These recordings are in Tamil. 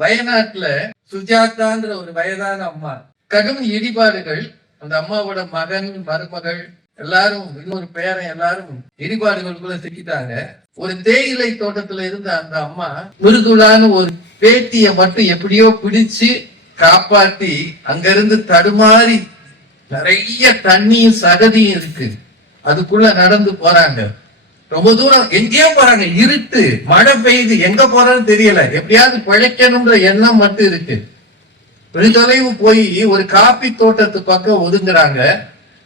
வயநாட்டுல சுஜாதான்ற ஒரு வயதான அம்மா, கடும் இடிபாடுகள். அந்த அம்மாவோட மகன், மருமகள் எல்லாரும், இன்னொரு பேரன் எல்லாரும் இடிபாடுகளுக்குள்ள சிக்கிட்டாங்க. ஒரு தேயிலை தோட்டத்துல இருந்த அந்த அம்மா மிருதுளான ஒரு பேத்திய மட்டும் எப்படியோ பிடிச்சு காப்பாத்தி அங்கிருந்து தடுமாறி, நிறைய தண்ணியும் சகதியும் இருக்கு, அதுக்குள்ள நடந்து போறாங்க. ரொம்ப தூரம் எங்கேயோ போறாங்க, இருட்டு, மழை பெய்யுது, எங்க போறன்னு தெரியல, எப்படியாவது பிழைக்கணும்ன்ற எண்ணம் மட்டும் இருக்கு. தொலைவு போய் ஒரு காப்பி தோட்டத்து பக்கம் ஒதுங்குறாங்க.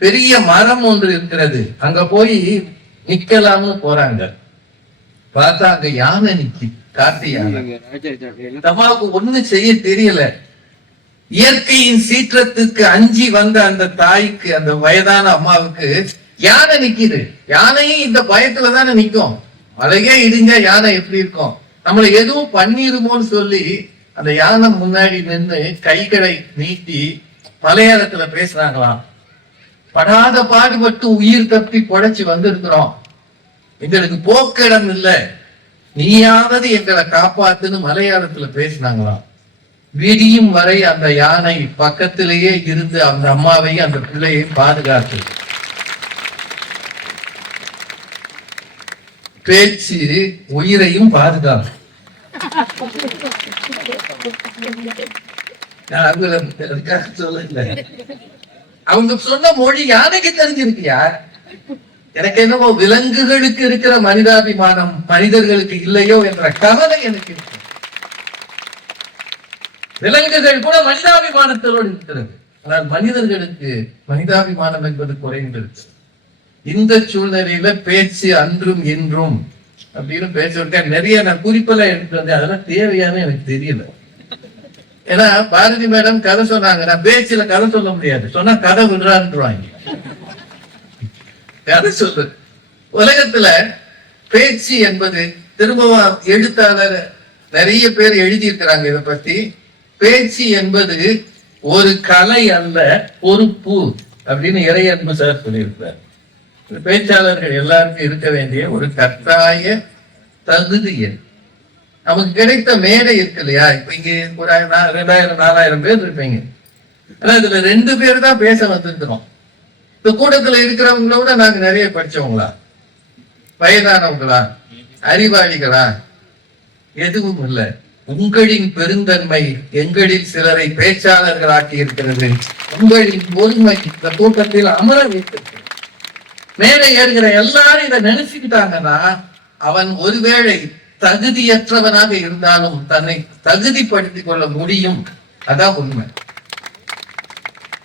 பெரிய மரம் ஒன்று இருக்கிறது, அங்க போய் நிக்கலாம்னு போறாங்க. பார்த்தா அங்க யானை நிக்கி, காட்டு யானை. தமாவுக்கு ஒண்ணு செய்ய தெரியல. இயற்கையின் சீற்றத்துக்கு அஞ்சி வந்த அந்த தாய்க்கு, அந்த வயதான அம்மாவுக்கு யானை நிக்குது. யானையும் இந்த பயத்துலதானே நிக்கும். மழையே இடிஞ்சா யானை எப்படி இருக்கும்? நம்மள எதுவும் பண்ணிருமோன்னு சொல்லி அந்த யானை முன்னாடி நின்று கைகளை நீட்டி மலையாளத்துல பேசுறாங்களாம். படாத பாடுபட்டு உயிர் தப்பி பொழைச்சு வந்திருக்கிறோம், எங்களுக்கு போக்கிடம் இல்லை, நீயாவது எங்களை காப்பாத்துன்னு மலையாளத்துல பேசினாங்களாம். விடியும் வரை அந்த யானை பக்கத்திலேயே இருந்து அந்த அம்மாவையும் அந்த பிள்ளையையும் பாதுகாத்து. பேச்சு உயிரையும் பாதுகாப்பு. அவங்க சொன்ன மொழி யானைக்கு தெரிஞ்சிருக்கியா? எனக்கு என்னமோ விலங்குகளுக்கு இருக்கிற மனிதாபிமானம் மனிதர்களுக்கு இல்லையோ என்ற கவலை எனக்கு இருக்கு. விலங்குகள் கூட மனிதாபிமானத்தோடு இருக்கிறது, ஆனால் மனிதர்களுக்கு மனிதாபிமானம் என்பது குறைந்திருக்கு. இந்த சூழ்நிலையில பேச்சு அன்றும் இன்றும் அப்படின்னு பேசிருக்க நிறைய நான் குறிப்பெல்லாம் எடுத்து வந்தேன். அதெல்லாம் தேவையான எனக்கு தெரியல. ஏன்னா பாரதி மேடம் கதை சொன்னாங்க, நான் பேச்சுல கதை சொல்ல முடியாது, சொன்னா கதை விடுறான்றாங்க. கதை சொல்லு. உலகத்துல பேச்சு என்பது திரும்பவும் எழுத்தாளர் நிறைய பேர் எழுதியிருக்கிறாங்க இதை பத்தி. பேச்சு என்பது ஒரு கலை அல்ல, பொறுப்பு அப்படின்னு இறையன்பு சார் சொல்லியிருக்கிறார். பேச்சாளர்கள் எல்லாருக்கும் இருக்க வேண்டிய ஒரு கட்டாய தகுதி. நமக்கு கிடைத்த மேடை இருக்கு இல்லையா? இப்ப இங்க ஒரு 2000-4000 பேர் இருப்பீங்க, ஆனா இதுல 2 பேர் தான் பேச வந்திருக்கிறோம். இந்த கூட்டத்துல இருக்கிறவங்களோட நாங்க நிறைய படிச்சவங்களா, வயதானவங்களா, அறிவாளிகளா? எதுவும் இல்லை. உங்களின் பெருந்தன்மை எங்களில் சிலரை பேச்சாளர்களாக்கி இருக்கிறது. உங்களின் பொறுமை இந்த கூட்டத்தில் அமர வைத்திருக்கிறது. மேலே ஏறுகிற எல்லாரும் இதை நினைச்சுக்கிட்டாங்கன்னா அவன் ஒருவேளை தகுதியற்றவனாக இருந்தாலும் தன்னை தகுதிப்படுத்திக் கொள்ள முடியும். அதான் உண்மை.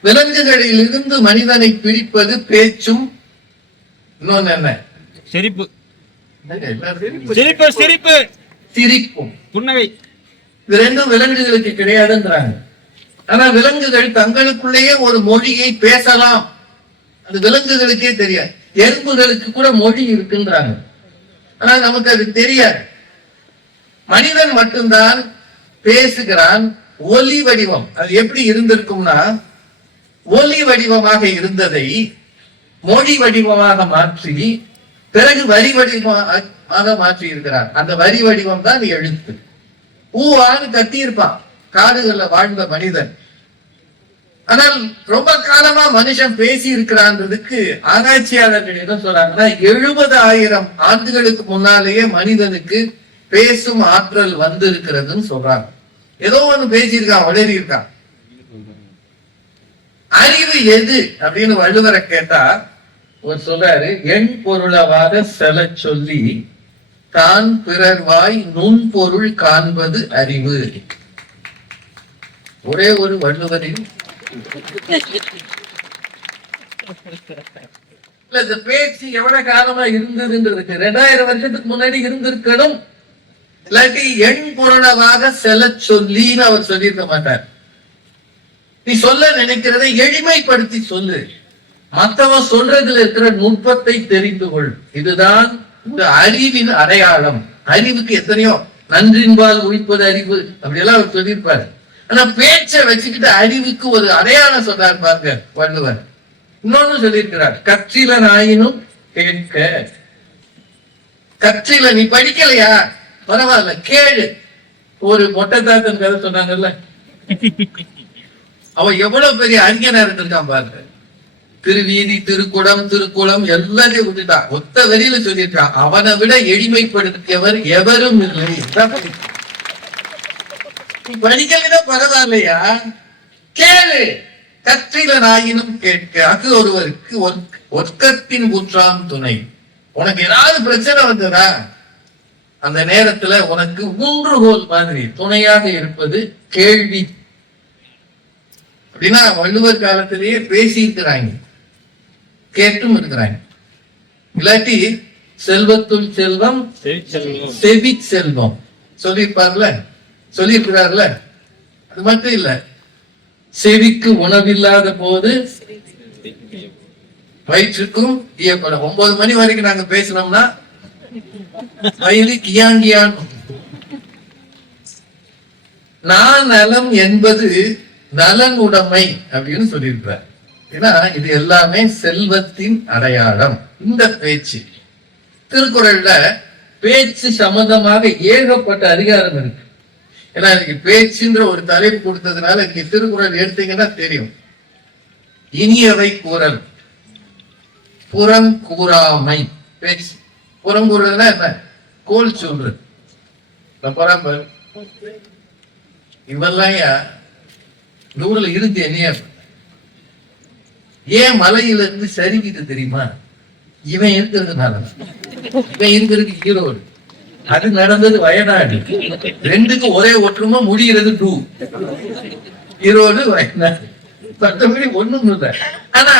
விலங்குகளில் இருந்து மனிதனை பிரிப்பது பேச்சும், இன்னொன்னு என்ன, சிரிப்பு, சிரிப்பும், புன்னகை. இது ரெண்டும் விலங்குகளுக்கு கிடையாதுன்றாங்க. ஆனா விலங்குகள் தங்களுக்குள்ளேயே ஒரு மொழியை பேசலாம், அது விலங்குகளுக்கே தெரியாது. எறும்புகளுக்கு கூட மொழி இருக்குன்றாங்க, ஆனா நமக்கு அது தெரியாது. மனிதன் மட்டும்தான் பேசுகிறான். ஒலி வடிவம் அது எப்படி இருந்திருக்கும்னா, ஒலி வடிவமாக இருந்ததை மொழி வடிவமாக மாற்றி பிறகு வரி வடிவமாக மாற்றி இருக்கிறார். அந்த வரி வடிவம் தான் எழுத்து. பூவான்னு கத்தி இருப்பான் காடுகள்ல வாழ்ந்த மனிதன். ஆனால் ரொம்ப காலமா மனுஷன் பேசி இருக்கிறான்றதுக்கு ஆராய்ச்சியாளர்கள் என்ன சொல்றாங்கன்னா, 70,000 ஆண்டுகளுக்கு முன்னாலேயே மனிதனுக்கு பேசும் ஆற்றல் வந்து இருக்கிறதுன்னு சொல்றாங்க. ஏதோ ஒண்ணு பேசியிருக்கான், வளரி இருக்கான். அறிவு எது அப்படின்னு வள்ளுவரை கேட்டா ஒரு சொல்றாரு, எண் பொருளவாத செல சொல்லி தான் பிறர் வாய் நுண்பொருள் காண்பது அறிவு. ஒரே ஒரு வள்ளுவரின் இந்த பேச்சு எவ்வளவு காலமா இருந்ததுன்றதுக்கு 2000 வருஷத்துக்கு முன்னாடி இருந்திருக்கணும். இல்லாட்டி எண் பொருளவாக செல சொல்லின்னு அவர் சொல்லியிருக்க மாட்டார். நீ சொல்ல நினைக்கிறதை எளிமைப்படுத்தி சொல்லு, மற்றவன் சொல்றதுல இருக்கிற நுட்பத்தை தெரிந்து கொள். இதுதான் இந்த அறிவின் அடையாளம். அறிவுக்கு எத்தனையோ நன்றின்பால் உயிர்ப்பது அறிவு அப்படியெல்லாம் அவர் சொல்லியிருப்பாரு. ஆனா பேச்சை வச்சுக்கிட்டு அறிவுக்கு ஒரு அடையாளம் சொல்றாரு பாருங்க வள்ளுவர். இன்னொன்னு சொல்லியிருக்கிறார், கற்றிலன் ஆயினும் கேட்க. கற்றில நீ படிக்கலையா பரவாயில்ல, கேளு. ஒரு மொட்டைத்தாத்தன் கதை சொன்னாங்கல்ல, அவன் எவ்வளவு பெரிய அறிஞனா இருந்திருக்கான் பாருங்க. திருவீதி, திருக்குடம், திருக்குளம் எல்லாத்தையும் விட்டுட்டான். ஒத்த வரியில சொல்லியிருக்கான், அவனை விட எளிமைப்படுத்தியவர் எவரும் இல்லை. படிக்கல பரவாயில்லையா, கேளு. கற்றில நாயினும் கேட்க அது ஒருவருக்கு ஒர்க்கத்தின் ஊற்றாம் துணை. உனக்கு ஏதாவது பிரச்சனை வந்ததா, அந்த நேரத்துல உனக்கு ஊன்றுகோல் மாதிரி துணையாக இருப்பது கேள்வி. அப்படின்னா வள்ளுவர் காலத்திலேயே பேசி இருக்கிறாங்க, கேட்டும் இருக்கிறாங்க. இல்லாட்டி செல்வத்துள் செல்வம் செவி செல்வம் சொல்லியிருப்பார்ல, சொல்லியிருக்கிறார்ல. அது மட்டும் இல்ல, செவிக்கு உணவில்லாத போது வயிற்றுக்கும் ஈயப்படும். 9 மணி வரைக்கும் நாங்க பேசணும்னா வயிறு கியாங்கியான். நான் நலம் என்பது நலன் உடைமை அப்படின்னு சொல்லியிருக்கிறார். ஏன்னா இது எல்லாமே செல்வத்தின் அடையாளம். இந்த பேச்சு திருக்குறள்ல பேச்சு சம்பந்தமாக ஏகப்பட்ட அதிகாரம் இருக்கு. ஏன்னா இன்னைக்கு பேச்சுன்ற ஒரு தலைப்பு கொடுத்ததுனால இன்னைக்கு திருக்குறள் எடுத்தீங்கன்னா தெரியும். இனியவை கூறல், புறம் கூறாமை. பேச்சு புறம் கூறுறதுனா என்ன, கோல் சொல்றது. இவெல்லாம் நூறுல இருந்து என்னையா, ஏன் மலையில இருந்து சரிக்குது தெரியுமா? இவன் இருக்கிறதுனால. இவன் இருக்கிறது ஈரோடு, அது நடந்தது வயநாடு. ரெண்டுக்கும் ஒரே ஒற்றுமை, முடிகிறது 2. ஈரோடு வயநாடு, மற்றபடி ஒண்ணும் இல்லை. ஆனா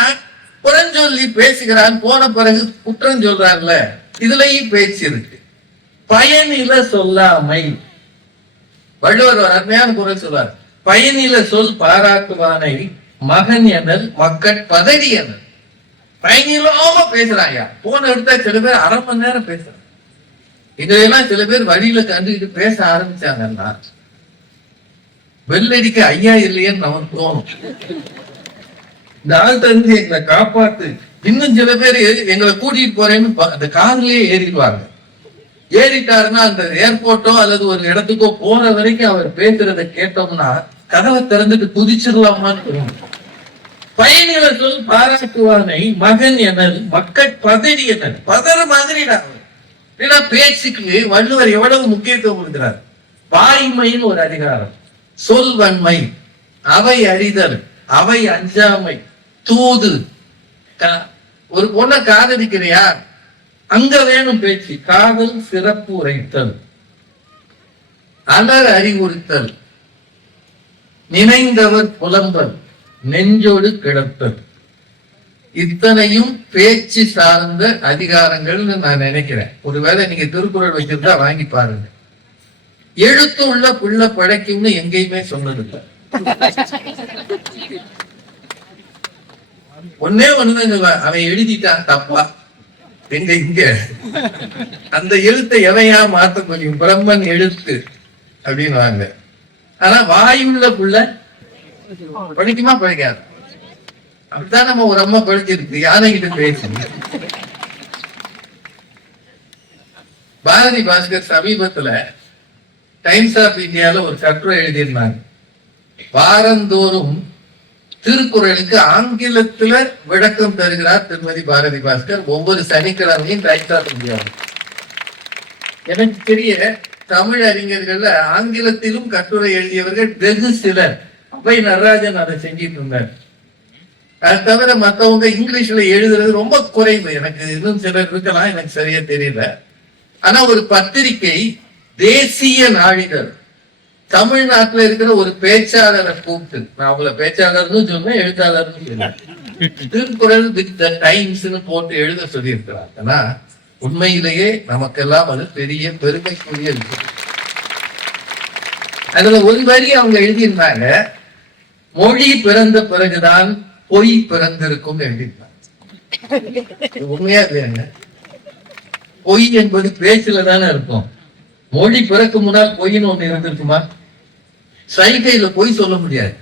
புறஞ்சொல்லி பேசுகிறான், போன பிறகு குற்றம் சொல்றான்ல, இதுலயும் பேச்சு இருக்கு. பயனில சொல்லாமை. வள்ளுவர் அருமையான குரல் சொல்றார், பயனில சொல் பாராட்டுவானை மகன் எனல் மக்கள் பதடி எனல். பயனில்லாம பேசுறாங்க. போன எடுத்தா சில பேர் 1/2 மணி நேரம் பேசுறாங்க. இதெல்லாம் சில பேர் வழியில கண்டுகிட்டு பேச ஆரம்பிச்சாங்கன்னா வெள்ளடிக்க ஐயா இல்லையேன்னு நமக்கு தோணும். இந்த ஆள் தெரிஞ்சு எங்களை காப்பாத்து. இன்னும் சில பேர் எங்களை கூட்டிட்டு போறேன்னு அந்த கார்லயே ஏறிடுவாங்க. ஏறிட்டாருன்னா அந்த ஏர்போர்ட்டோ அல்லது ஒரு இடத்துக்கோ போற வரைக்கும் அவர் பேசுறதை கேட்டோம்னா கதவை திறந்துட்டு குதிச்சிடலாமான்னு தோணும். பயணிகள சொல் பாராட்டுவானை மகன் எனல் மக்கள் பதறி எனல். பதற மாதிரிடா. ஏன்னா பேச்சுக்கு வள்ளுவர் எவ்வளவு முக்கியத்துவம் கொடுக்கிறார். வாய்மைன்னு ஒரு அதிகாரம், சொல்வன்மை, அவை அறிதல், அவை அஞ்சாமை, தூது. ஒரு பொண்ணை காதலிக்கிறியா, அங்க வேணும் பேச்சு. காதல் சிறப்பு உரைத்தல், அலர் அறிவுறுத்தல், நினைந்தவர் புலம்பல், நெஞ்சோடு கிடத்தல். இத்தனையும் பேச்சு சார்ந்த அதிகாரங்கள்னு நான் நினைக்கிறேன். ஒருவேளை நீங்க திருக்குறள் வச்சிருந்தா வாங்கி பாருங்க. எழுத்து உள்ள புள்ள படைக்கும்னு எங்கேயுமே சொன்னதில்லை. ஒன்னே ஒண்ணுதான், அவன் எழுதிட்டான் தப்பா. எங்க இங்க அந்த எழுத்தை எவையா மாத்த முடியும்? பிரம்மன் எழுத்து அப்படின்னு வாங்க. ஆனா வாயுள்ள புள்ள படிக்குமா படிக்காது. அப்படித்தான் நம்ம ஒரு அம்மா படிச்சிருக்கு, யானைகிட்ட பேசி. பாரதி பாஸ்கர் சமீபத்துல டைம்ஸ் ஆஃப் இந்தியால ஒரு கட்டுரை எழுதியிருந்தாங்க. வாரந்தோறும் திருக்குறளுக்கு ஆங்கிலத்துல விளக்கம் தருகிறார் திருமதி பாரதி பாஸ்கர். ஒவ்வொரு சனிக்கிழமையும் டைம்ஸ் ஆஃப் இந்தியா. எனக்கு தெரிய தமிழ் அறிஞர்கள் ஆங்கிலத்திலும் கட்டுரை எழுதியவர்கள் வெகு சிலர். அவை நடராஜன் அதை செஞ்சிட்டு இருந்தார். அது தவிர மற்றவங்க இங்கிலீஷ்ல எழுதுறது ரொம்ப குறைவு. எனக்கு இன்னும் சிலர் இருக்கலாம், எனக்கு சரியா தெரியல. ஆனா ஒரு பத்திரிகை தேசிய நாளிதழ் தமிழ்நாட்டுல இருக்கிற ஒரு பேச்சாளரை கூப்பிட்டு, நான் அவங்கள பேச்சாளர்னு சொன்னேன், எழுத்தாளர்னு சொன்னேன், திருக்குறள் வித் த டைம்ஸ்னு போட்டு எழுத சொல்லி இருக்கிறாங்க. உண்மையிலேயே நமக்கெல்லாம் அது பெரிய பெருமைக்குரிய விஷயம். அதுல ஒரு வரி அவங்க எழுதியிருந்தாங்க, மொழி பிறந்த பிறகுதான் பொய் பிறந்திருக்கும் எழுதியிருந்தாங்க. உண்மையா இல்லையாங்க? பொய் என்பது பேச்சுல தானே இருக்கும். மொழி பிறக்கு முன்னால் பொய்ன்னு ஒண்ணு இருந்திருக்குமா? சைகையில பொய் சொல்ல முடியாது,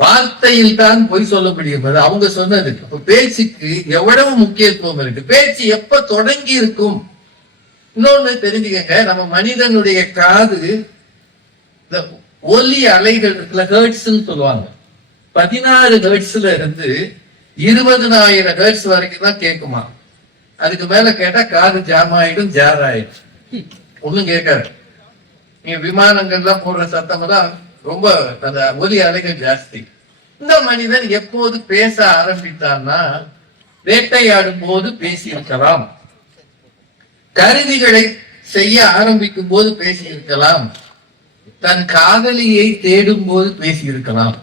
வார்த்தையில் தான் பொய் சொல்ல முடியும். அது அவங்க சொன்னது. பேச்சுக்கு எவ்வளவு முக்கியத்துவம் இருக்கு. பேச்சு எப்ப தொடங்கி இருக்கும்? இன்னொன்னு தெரிஞ்சுக்கங்க, நம்ம மனிதனுடைய காது இந்த ஒலி அலைகள் இருக்குல்ல, ஹெர்ட்ஸ்ன்னு சொல்லுவாங்க. 16 ஹெர்ட்ஸ்ல இருந்து 20,000 ஹெர்ட்ஸ் வரைக்கும் தான் கேட்குமா. அதுக்கு மேல கேட்டா காது ஜாம் ஆயிடும், ஜார் ஆயிடும், ஒண்ணும் கேட்காது. நீங்க விமானங்கள்லாம் போடுற சத்தம் தான் ரொம்ப அந்த ஒலி அலைகள் ஜாஸ்தி. இந்த மனிதன் எப்போது பேச ஆரம்பித்தான்னா, வேட்டையாடும் போது பேசி இருக்கலாம், கருவிகளை செய்ய ஆரம்பிக்கும் போது பேசி இருக்கலாம், தன் காதலியை தேடும் போது பேசி இருக்கலாம்.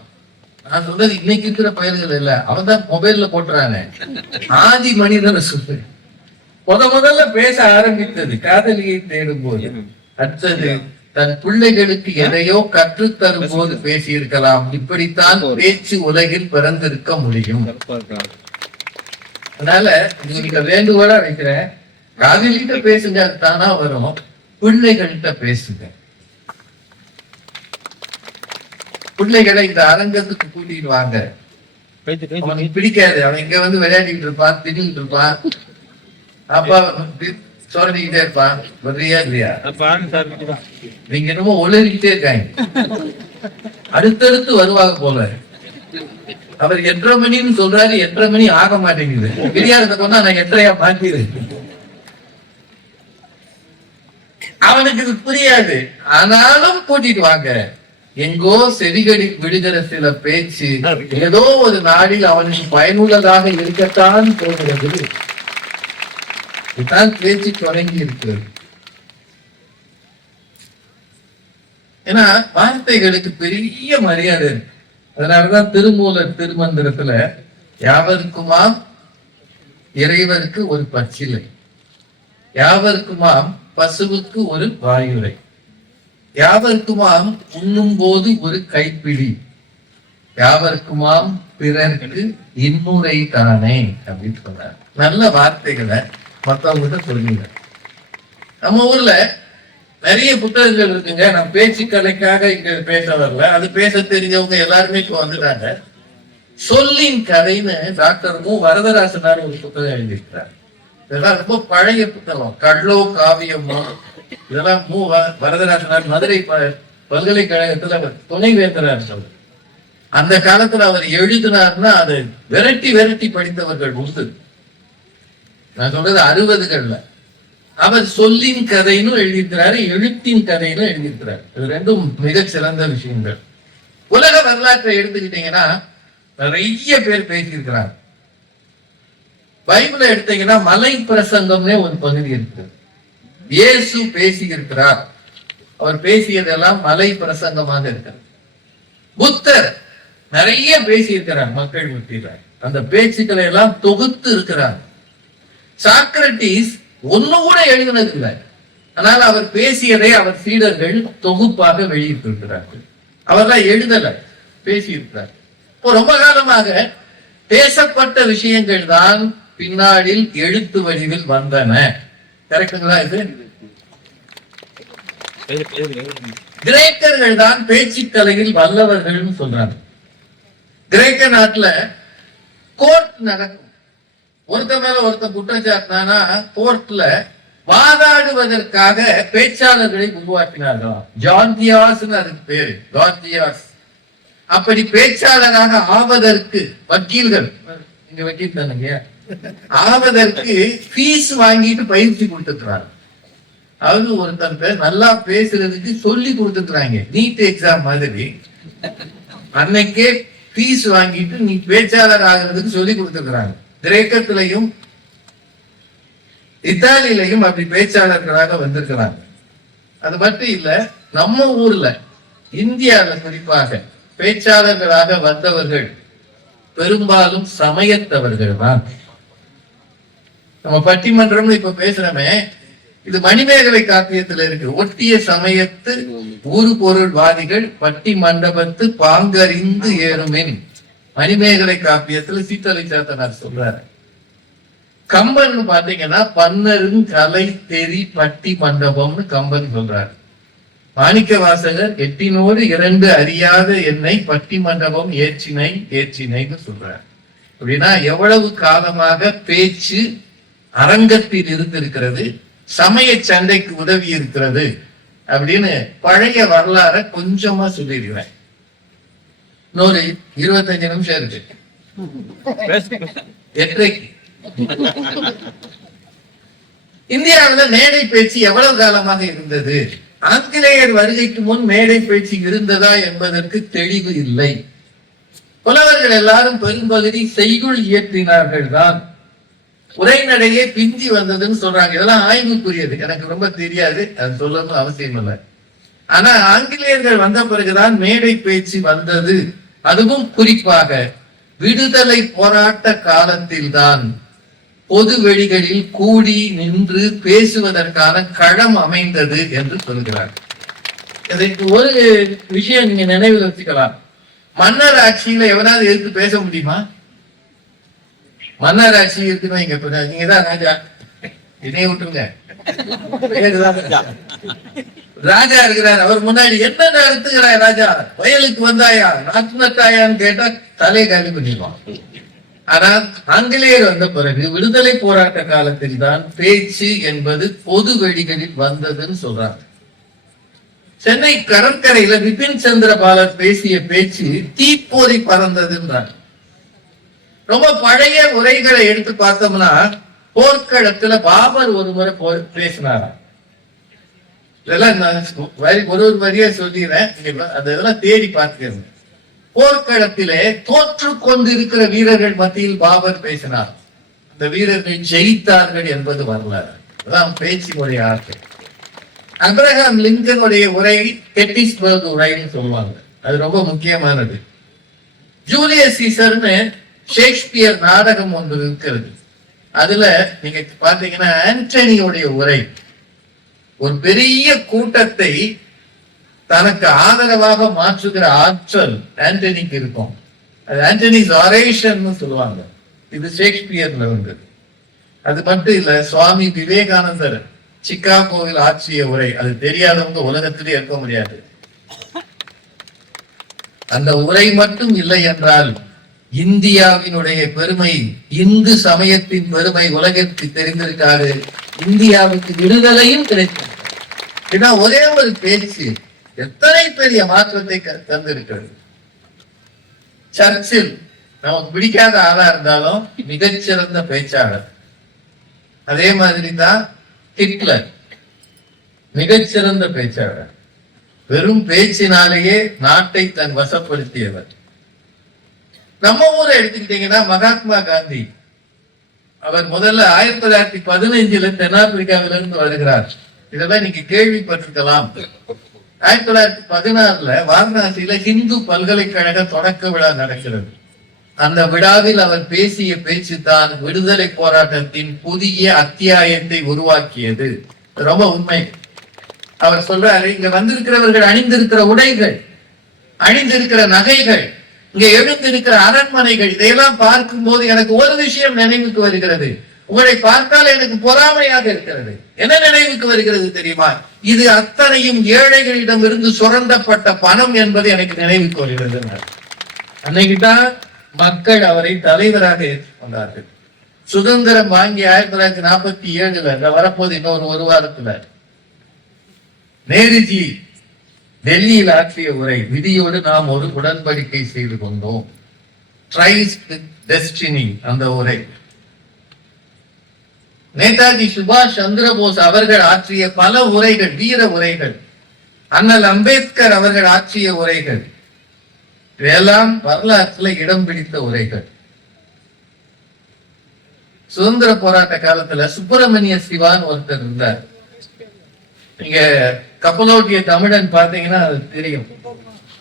நான் சொல்றது இன்னைக்கு இருக்கிற பயிர்கள் இல்ல, அவன் தான் மொபைல்ல போட்டுறாங்க. ஆதி மனிதனை சொல்றேன். முதல்ல பேச ஆரம்பித்தது காதலியை தேடும் போது. அடுத்தது தன் பிள்ளைகளுக்கு எதையோ கற்றுத்தரும் போது பேசி இருக்கலாம். இப்படித்தான் பேச்சு உலகில் பிறந்திருக்க முடியும். அதனால நீங்க வேண்டுகோளா வைக்கிறேன், காதலிட்ட பேசுங்க, அது தானா வரும். பிள்ளைகள்கிட்ட பேசுங்க. பிள்ளைகளை இந்த அரங்கத்துக்கு கூட்டிட்டு வாங்க. அவனுக்கு பிடிக்காது, அவன் இங்க வந்து விளையாடிட்டு இருப்பான், திட்டிட்டு இருப்பான், அப்பா சொல்லிக்கிட்டே இருப்பான். வர்றியா இல்லையா? நீங்க என்னமோ ஒளிக்கிட்டே இருக்காங்க. அடுத்தடுத்து வருவாங்க போல. அவர் 8:30 மணின்னு சொல்றாரு, 8:30 மணி ஆக மாட்டேங்குது. கிடையாத கொண்டா நான் 8:30 மாத்திடுறேன். அவனுக்கு இது புரியாது, ஆனாலும் கூட்டிட்டு வாங்க. எங்கோ செவிகளில் விடுகிற சில பேச்சு ஏதோ ஒரு நாளில் அவனுக்கு பயனுள்ளதாக இருக்கத்தான் தோன்றது. இதுதான் பேச்சு தொடங்கி இருக்கிறது. ஏன்னா வார்த்தைகளுக்கு பெரிய மரியாதை இருக்கு. அதனாலதான் திருமூலர் திருமந்திரத்துல யாவருக்குமாம் இறைவருக்கு ஒரு பச்சிலை, யாவருக்குமாம் பசுவுக்கு ஒரு வாயுரை, யாவருக்குமாம் உண்ணும் போது ஒரு கைப்பிடி, யாவருக்குமாம் பிறருக்கு இன்னுரை தானே அப்படின்னு சொன்னார். நல்ல வார்த்தைகளை மற்றவங்ககிட்ட சொல்லுங்க. நம்ம ஊர்ல நிறைய புத்தகங்கள் இருக்குங்க. நம்ம பேச்சு கலைக்காக இங்க பேச வரல, அது பேச தெரிஞ்சவங்க எல்லாருமே இப்ப வந்துட்டாங்க. சொல்லின் கதைன்னு டாக்டர் மு வரதராசனார் ஒரு புத்தகம் எழுதியிருக்கிறார். இதெல்லாம் ரொம்ப பழைய புத்தகம். கள்ளோ காவியமோ, இதெல்லாம் மு வரதராசனார் மதுரை பல்கலைக்கழகத்துல துணைவேந்தரார் சொல்ற. அந்த காலத்துல அவர் எழுதினார்னா அதை விரட்டி விரட்டி படித்தவர்கள் உண்டு. நான் சொல்றது 60கள்ல. அவர் சொல்லின் கதைன்னு எழுதியிருக்கிறாரு, எழுத்தின் கதைன்னு எழுதியிருக்கிறார். இது ரெண்டும் மிக சிறந்த விஷயங்கள். உலக வரலாற்றை எடுத்துக்கிட்டீங்கன்னா நிறைய பேர் பேசியிருக்கிறார். பைபிளை எடுத்தீங்கன்னா மலை பிரசங்கம்னே ஒரு பகுதி இருக்கு. இயேசு பேசி இருக்கிறார். அவர் பேசியதெல்லாம் மலை பிரசங்கமாக இருக்கிறது. புத்தர் நிறைய பேசி இருக்கிறார் மக்கள் மத்தியில. அந்த பேச்சுக்களை எல்லாம் தொகுத்து இருக்கிறார். சாக்ரட்டிஸ் ஒண்ணு கூட எழுதினது இல்லை, ஆனால் அவர் பேசியதை அவர் சீடர்கள் தொகுப்பாக வெளியிட்டிருக்கிறார்கள். அவர்லாம் எழுதல, பேசியிருக்கிறார். இப்போ ரொம்ப காலமாக பேசப்பட்ட விஷயங்கள் தான் பின்னாடில் எழுத்து வடிவில் வந்தன. கரெக்டுங்களா? இது கிரேக்கர்கள் தான் பேச்சுக்கலையில் வல்லவர்கள் சொல்றாங்க. கிரேக்க நாட்டுல கோர்ட் நடக்கும். ஒருத்த மேல ஒருத்த குற்றம் சாட்டினா கோர்ட்ல வாதாடுவதற்காக பேச்சாளர்களை உருவாக்கினார்களாம். ஜார்ஜியாஸ் அதுக்கு பேரு, ஜார்ஜியாஸ். அப்படி பேச்சாளராக ஆவதற்கு வக்கீல்கள், இங்க வக்கீல் தானுங்க, ஆவதற்கு ஃபீஸ் வாங்கிட்டு பயிற்சி கொடுத்துக்கிறாங்க. அதாவது ஒருத்தன் பேர் நல்லா பேசுறதுக்கு சொல்லி கொடுத்துக்கிறாங்க. நீட் எக்ஸாம் மாதிரி அன்னைக்கே ஃபீஸ் வாங்கிட்டு நீ பேச்சாளர் ஆகிறதுக்கு சொல்லி கொடுத்துக்கிறாங்க. கிரேக்கத்திலையும் இத்தாலியிலையும் அப்படி பேச்சாளர்களாக வந்திருக்கிறாங்க. அது மட்டும் இல்ல, நம்ம ஊர்ல இந்தியாவில குறிப்பாக பேச்சாளர்களாக வந்தவர்கள் பெரும்பாலும் சமயத்தவர்கள் தான். நம்ம பட்டிமன்றம்னு இப்ப பேசுறோமே, இது மணிமேகலை காப்பியத்துல இருக்கு. ஒட்டிய சமயத்து ஊரு பொருள்வாதிகள் பட்டி மண்டபத்து பாங்கறிந்து ஏறுமின். மணிமேகலை காப்பியத்துல சீத்தலை சாத்தனார் சொல்றாரு. கம்பன் பாத்தீங்கன்னா பன்னரும் கலை தெரி பட்டி மண்டபம்னு கம்பன் சொல்றாரு. மாணிக்க வாசகர் எட்டினோடு 2 அறியாத என்னை பட்டி மண்டபம் ஏற்றினை ஏற்றினைன்னு சொல்றாரு. அப்படின்னா எவ்வளவு காலமாக பேச்சு அரங்கத்தில் இருந்திருக்கிறது, சமய சண்டைக்கு உதவி இருக்கிறது அப்படின்னு பழைய வரலாற கொஞ்சமா சொல்லிடுவேன். இன்னொரு 25 நிமிஷம் இருக்கு. எட்டரைக்கு இந்தியாவில மேடை பேச்சு எவ்வளவு காலமாக இருந்தது? ஆங்கிலேயர் வருகைக்கு முன் மேடை பேச்சு இருந்ததா என்பதற்கு தெளிவு இல்லை. புலவர்கள் எல்லாரும் பெரும்பகுதி செய்யுள் இயற்றினார்கள் தான். உரைநடையே பிந்தி வந்ததுன்னு சொல்றாங்க. இதெல்லாம் ஆய்வுக்குரியது, எனக்கு ரொம்ப தெரியாது, அது சொல்லணும் அவசியம் இல்லை. ஆனா ஆங்கிலேயர்கள் வந்த பிறகுதான் மேடை பேச்சு வந்தது. அதுவும் குறிப்பாக விடுதலை போராட்ட காலத்தில் தான் பொது வெளிகளில் கூடி நின்று பேசுவதற்கான களம் அமைந்தது என்று சொல்கிறார். இதற்கு ஒரு விஷயம் நீங்க நினைவில் வச்சுக்கலாம். மன்னர் ஆட்சியில எவனாவது எதிர்த்து பேச முடியுமா? மன்னர் ஆட்சி இருக்குன்னு இங்க நீங்கதான் ராஜா, இதைய விட்டுருங்க. ராஜா இருக்கிறார், அவர் முன்னாடி என்ன நடத்துகிறாய் ராஜா, வயலுக்கு வந்தாயா, நாட்டு நட்டாயான்னு கேட்டா தலையை காலி பண்ணிடுவான். ஆனா ஆங்கிலேயர் வந்த பிறகு விடுதலை போராட்ட காலத்தில் தான் பேச்சு என்பது பொது வெளிகளில் வந்ததுன்னு சொல்றாங்க. சென்னை கடற்கரையில பிபின் சந்திரபாலர் பேசிய பேச்சு தீப்போதை பறந்ததுன்றாங்க. ரொம்ப பழைய உரைகளை எடுத்து பார்த்தோம்னா போர்க்களத்துல பாபர் ஒரு முறை பேசினாராம். இதெல்லாம் ஒரு வரியா சொல்லிடுறேன், அதெல்லாம் தேடி பார்த்துக்கிறேன். போர்க்களத்திலே தோற்று கொண்டு இருக்கிற வீரர்கள் மத்தியில் பாபர் பேசினார். அந்த வீரர்கள் ஜெயித்தார்கள் என்பது வரலாறு. அதான் பேச்சினுடைய ஆற்றல். அப்ரஹாம் லிங்கனுடைய உரை கெட்டிஸ்பர்க் உரைன்னு சொல்லுவாங்க, அது ரொம்ப முக்கியமானது. ஜூலியஸ் சீசர்னு ஷேக்ஸ்பியர் நாடகம் ஒன்று இருக்கிறது. அதுல நீங்க பாத்தீங்கன்னா ஆண்டனியோடைய உரை ஒரு பெரிய கூட்டத்தை தனக்கு ஆதரவாக மாற்றுகிற ஆற்றல் ஆண்டனிக்கு இருக்கும். அது ஆண்டனிஸ் ஆரேஷன் சொல்லுவாங்க. இது ஷேக்ஸ்பியர்ல வந்தது. அது மட்டும் இல்ல, சுவாமி விவேகானந்தர் சிக்காகோவில் ஆற்றிய உரை, அது தெரியாதவங்க உலகத்திலே இருக்க முடியாது. அந்த உரை மட்டும் இல்லை என்றால் இந்தியாவினுடைய பெருமை, இந்து சமயத்தின் பெருமை உலகிற்கு தெரிந்திருக்காது. இந்தியாவுக்கு விடுதலையும் கிடைக்கும். இதான் ஒரே ஒரு பேச்சு எத்தனை பெரிய மாற்றத்தை தந்திருக்கிறது. சர்ச்சில் நமக்கு பிடிக்காத ஆளா இருந்தாலும் மிகச்சிறந்த பேச்சாளர். அதே மாதிரி தான் ஹிட்லர், மிகச்சிறந்த பேச்சாளர். வெறும் பேச்சினாலேயே நாட்டை தன் வசப்படுத்தியவர். நம்ம ஊரை எடுத்துக்கிட்டீங்கன்னா மகாத்மா காந்தி, அவர் முதல்ல 1915 தென்னாப்பிரிக்காவிலிருந்து வருகிறார். இதெல்லாம் நீங்க கேள்விப்பட்டிருக்கலாம். 1916 வாரணாசியில ஹிந்து பல்கலைக்கழக தொடக்க விழா நடக்கிறது. அந்த விழாவில் அவர் பேசிய பேச்சு தான் விடுதலை போராட்டத்தின் புதிய அத்தியாயத்தை உருவாக்கியது. ரொம்ப உண்மை. அவர் சொல்றாரு, இங்க வந்திருக்கிறவர்கள் அணிந்திருக்கிற உடைகள், அணிந்திருக்கிற நகைகள், இங்க எழுந்திருக்கிற அரண்மனைகள், இதையெல்லாம் பார்க்கும் போது எனக்கு ஒரு விஷயம் நினைவுக்கு வருகிறது. உங்களை பார்த்தால் எனக்கு பொறாமையாக இருக்கிறது. என்ன நினைவுக்கு வருகிறது தெரியுமா? இது அத்தனையும் ஏழைகளிடம் இருந்து சுரண்டப்பட்ட பணம் என்பது எனக்கு நினைவுக்கு வருகிறது. அன்னைக்குதான் மக்கள் அவரை தலைவராக ஏற்றுக்கொண்டார்கள். சுதந்திரம் வாங்கி 1947 வரப்போது இன்னொரு ஒரு வாரத்துல நேருஜி டெல்லியில் ஆற்றிய உரை, விதியோடு நாம் ஒரு உடன்படிக்கை செய்து கொண்டோம், ட்ரைஸ் வித் டெஸ்டினி, அந்த உரை. நேதாஜி சுபாஷ் சந்திரபோஸ் அவர்கள் ஆற்றிய பல உரைகள், வீர உரைகள், அண்ணல் அம்பேத்கர் அவர்கள் ஆற்றிய உரைகள், இவையெல்லாம் வரலாற்றுல இடம் பிடித்த உரைகள். சுதந்திர போராட்ட காலத்துல சுப்பிரமணிய சிவான்னு ஒருத்தர் இருந்தார். நீங்க கப்பலோட்டிய தமிழன் பாத்தீங்கன்னா அது தெரியும்.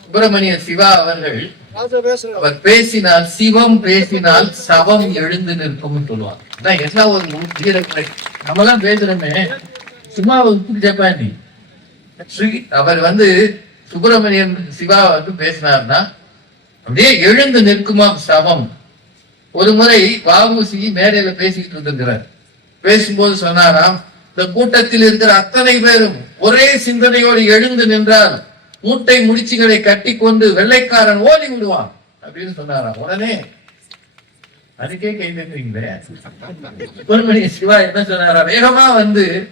சுப்பிரமணிய சிவா அவர்கள், அவர் பேசினால், சிவம் பேசினால் சவம் எழுந்து நிற்கும் சொல்லுவாங்க. என்ன ஒரு நம்ம எல்லாம் பேசுறோமே, சும்மா ஜப்பானி. அவர் சுப்பிரமணியன் சிவா பேசினார்னா அப்படியே எழுந்து நிற்குமாம் சவம். ஒரு முறை வஉசி மேடையில பேசிட்டு இருந்திருக்கிறார். பேசும்போது சொன்னாராம், இந்த கூட்டத்தில் இருக்கிற அத்தனை பேரும் ஒரே சிந்தனையோடு எழுந்து நின்றால் மூட்டை முடிச்சுகளை கட்டி கொண்டு வெள்ளைக்காரன் ஓடி விடுவான் அப்படின்னு சொன்னாராம். உடனே அதுக்கே கை தட்டுறீங்களே. சுப்பிரமணிய சிவா என்ன சொன்னாரா, வேகமா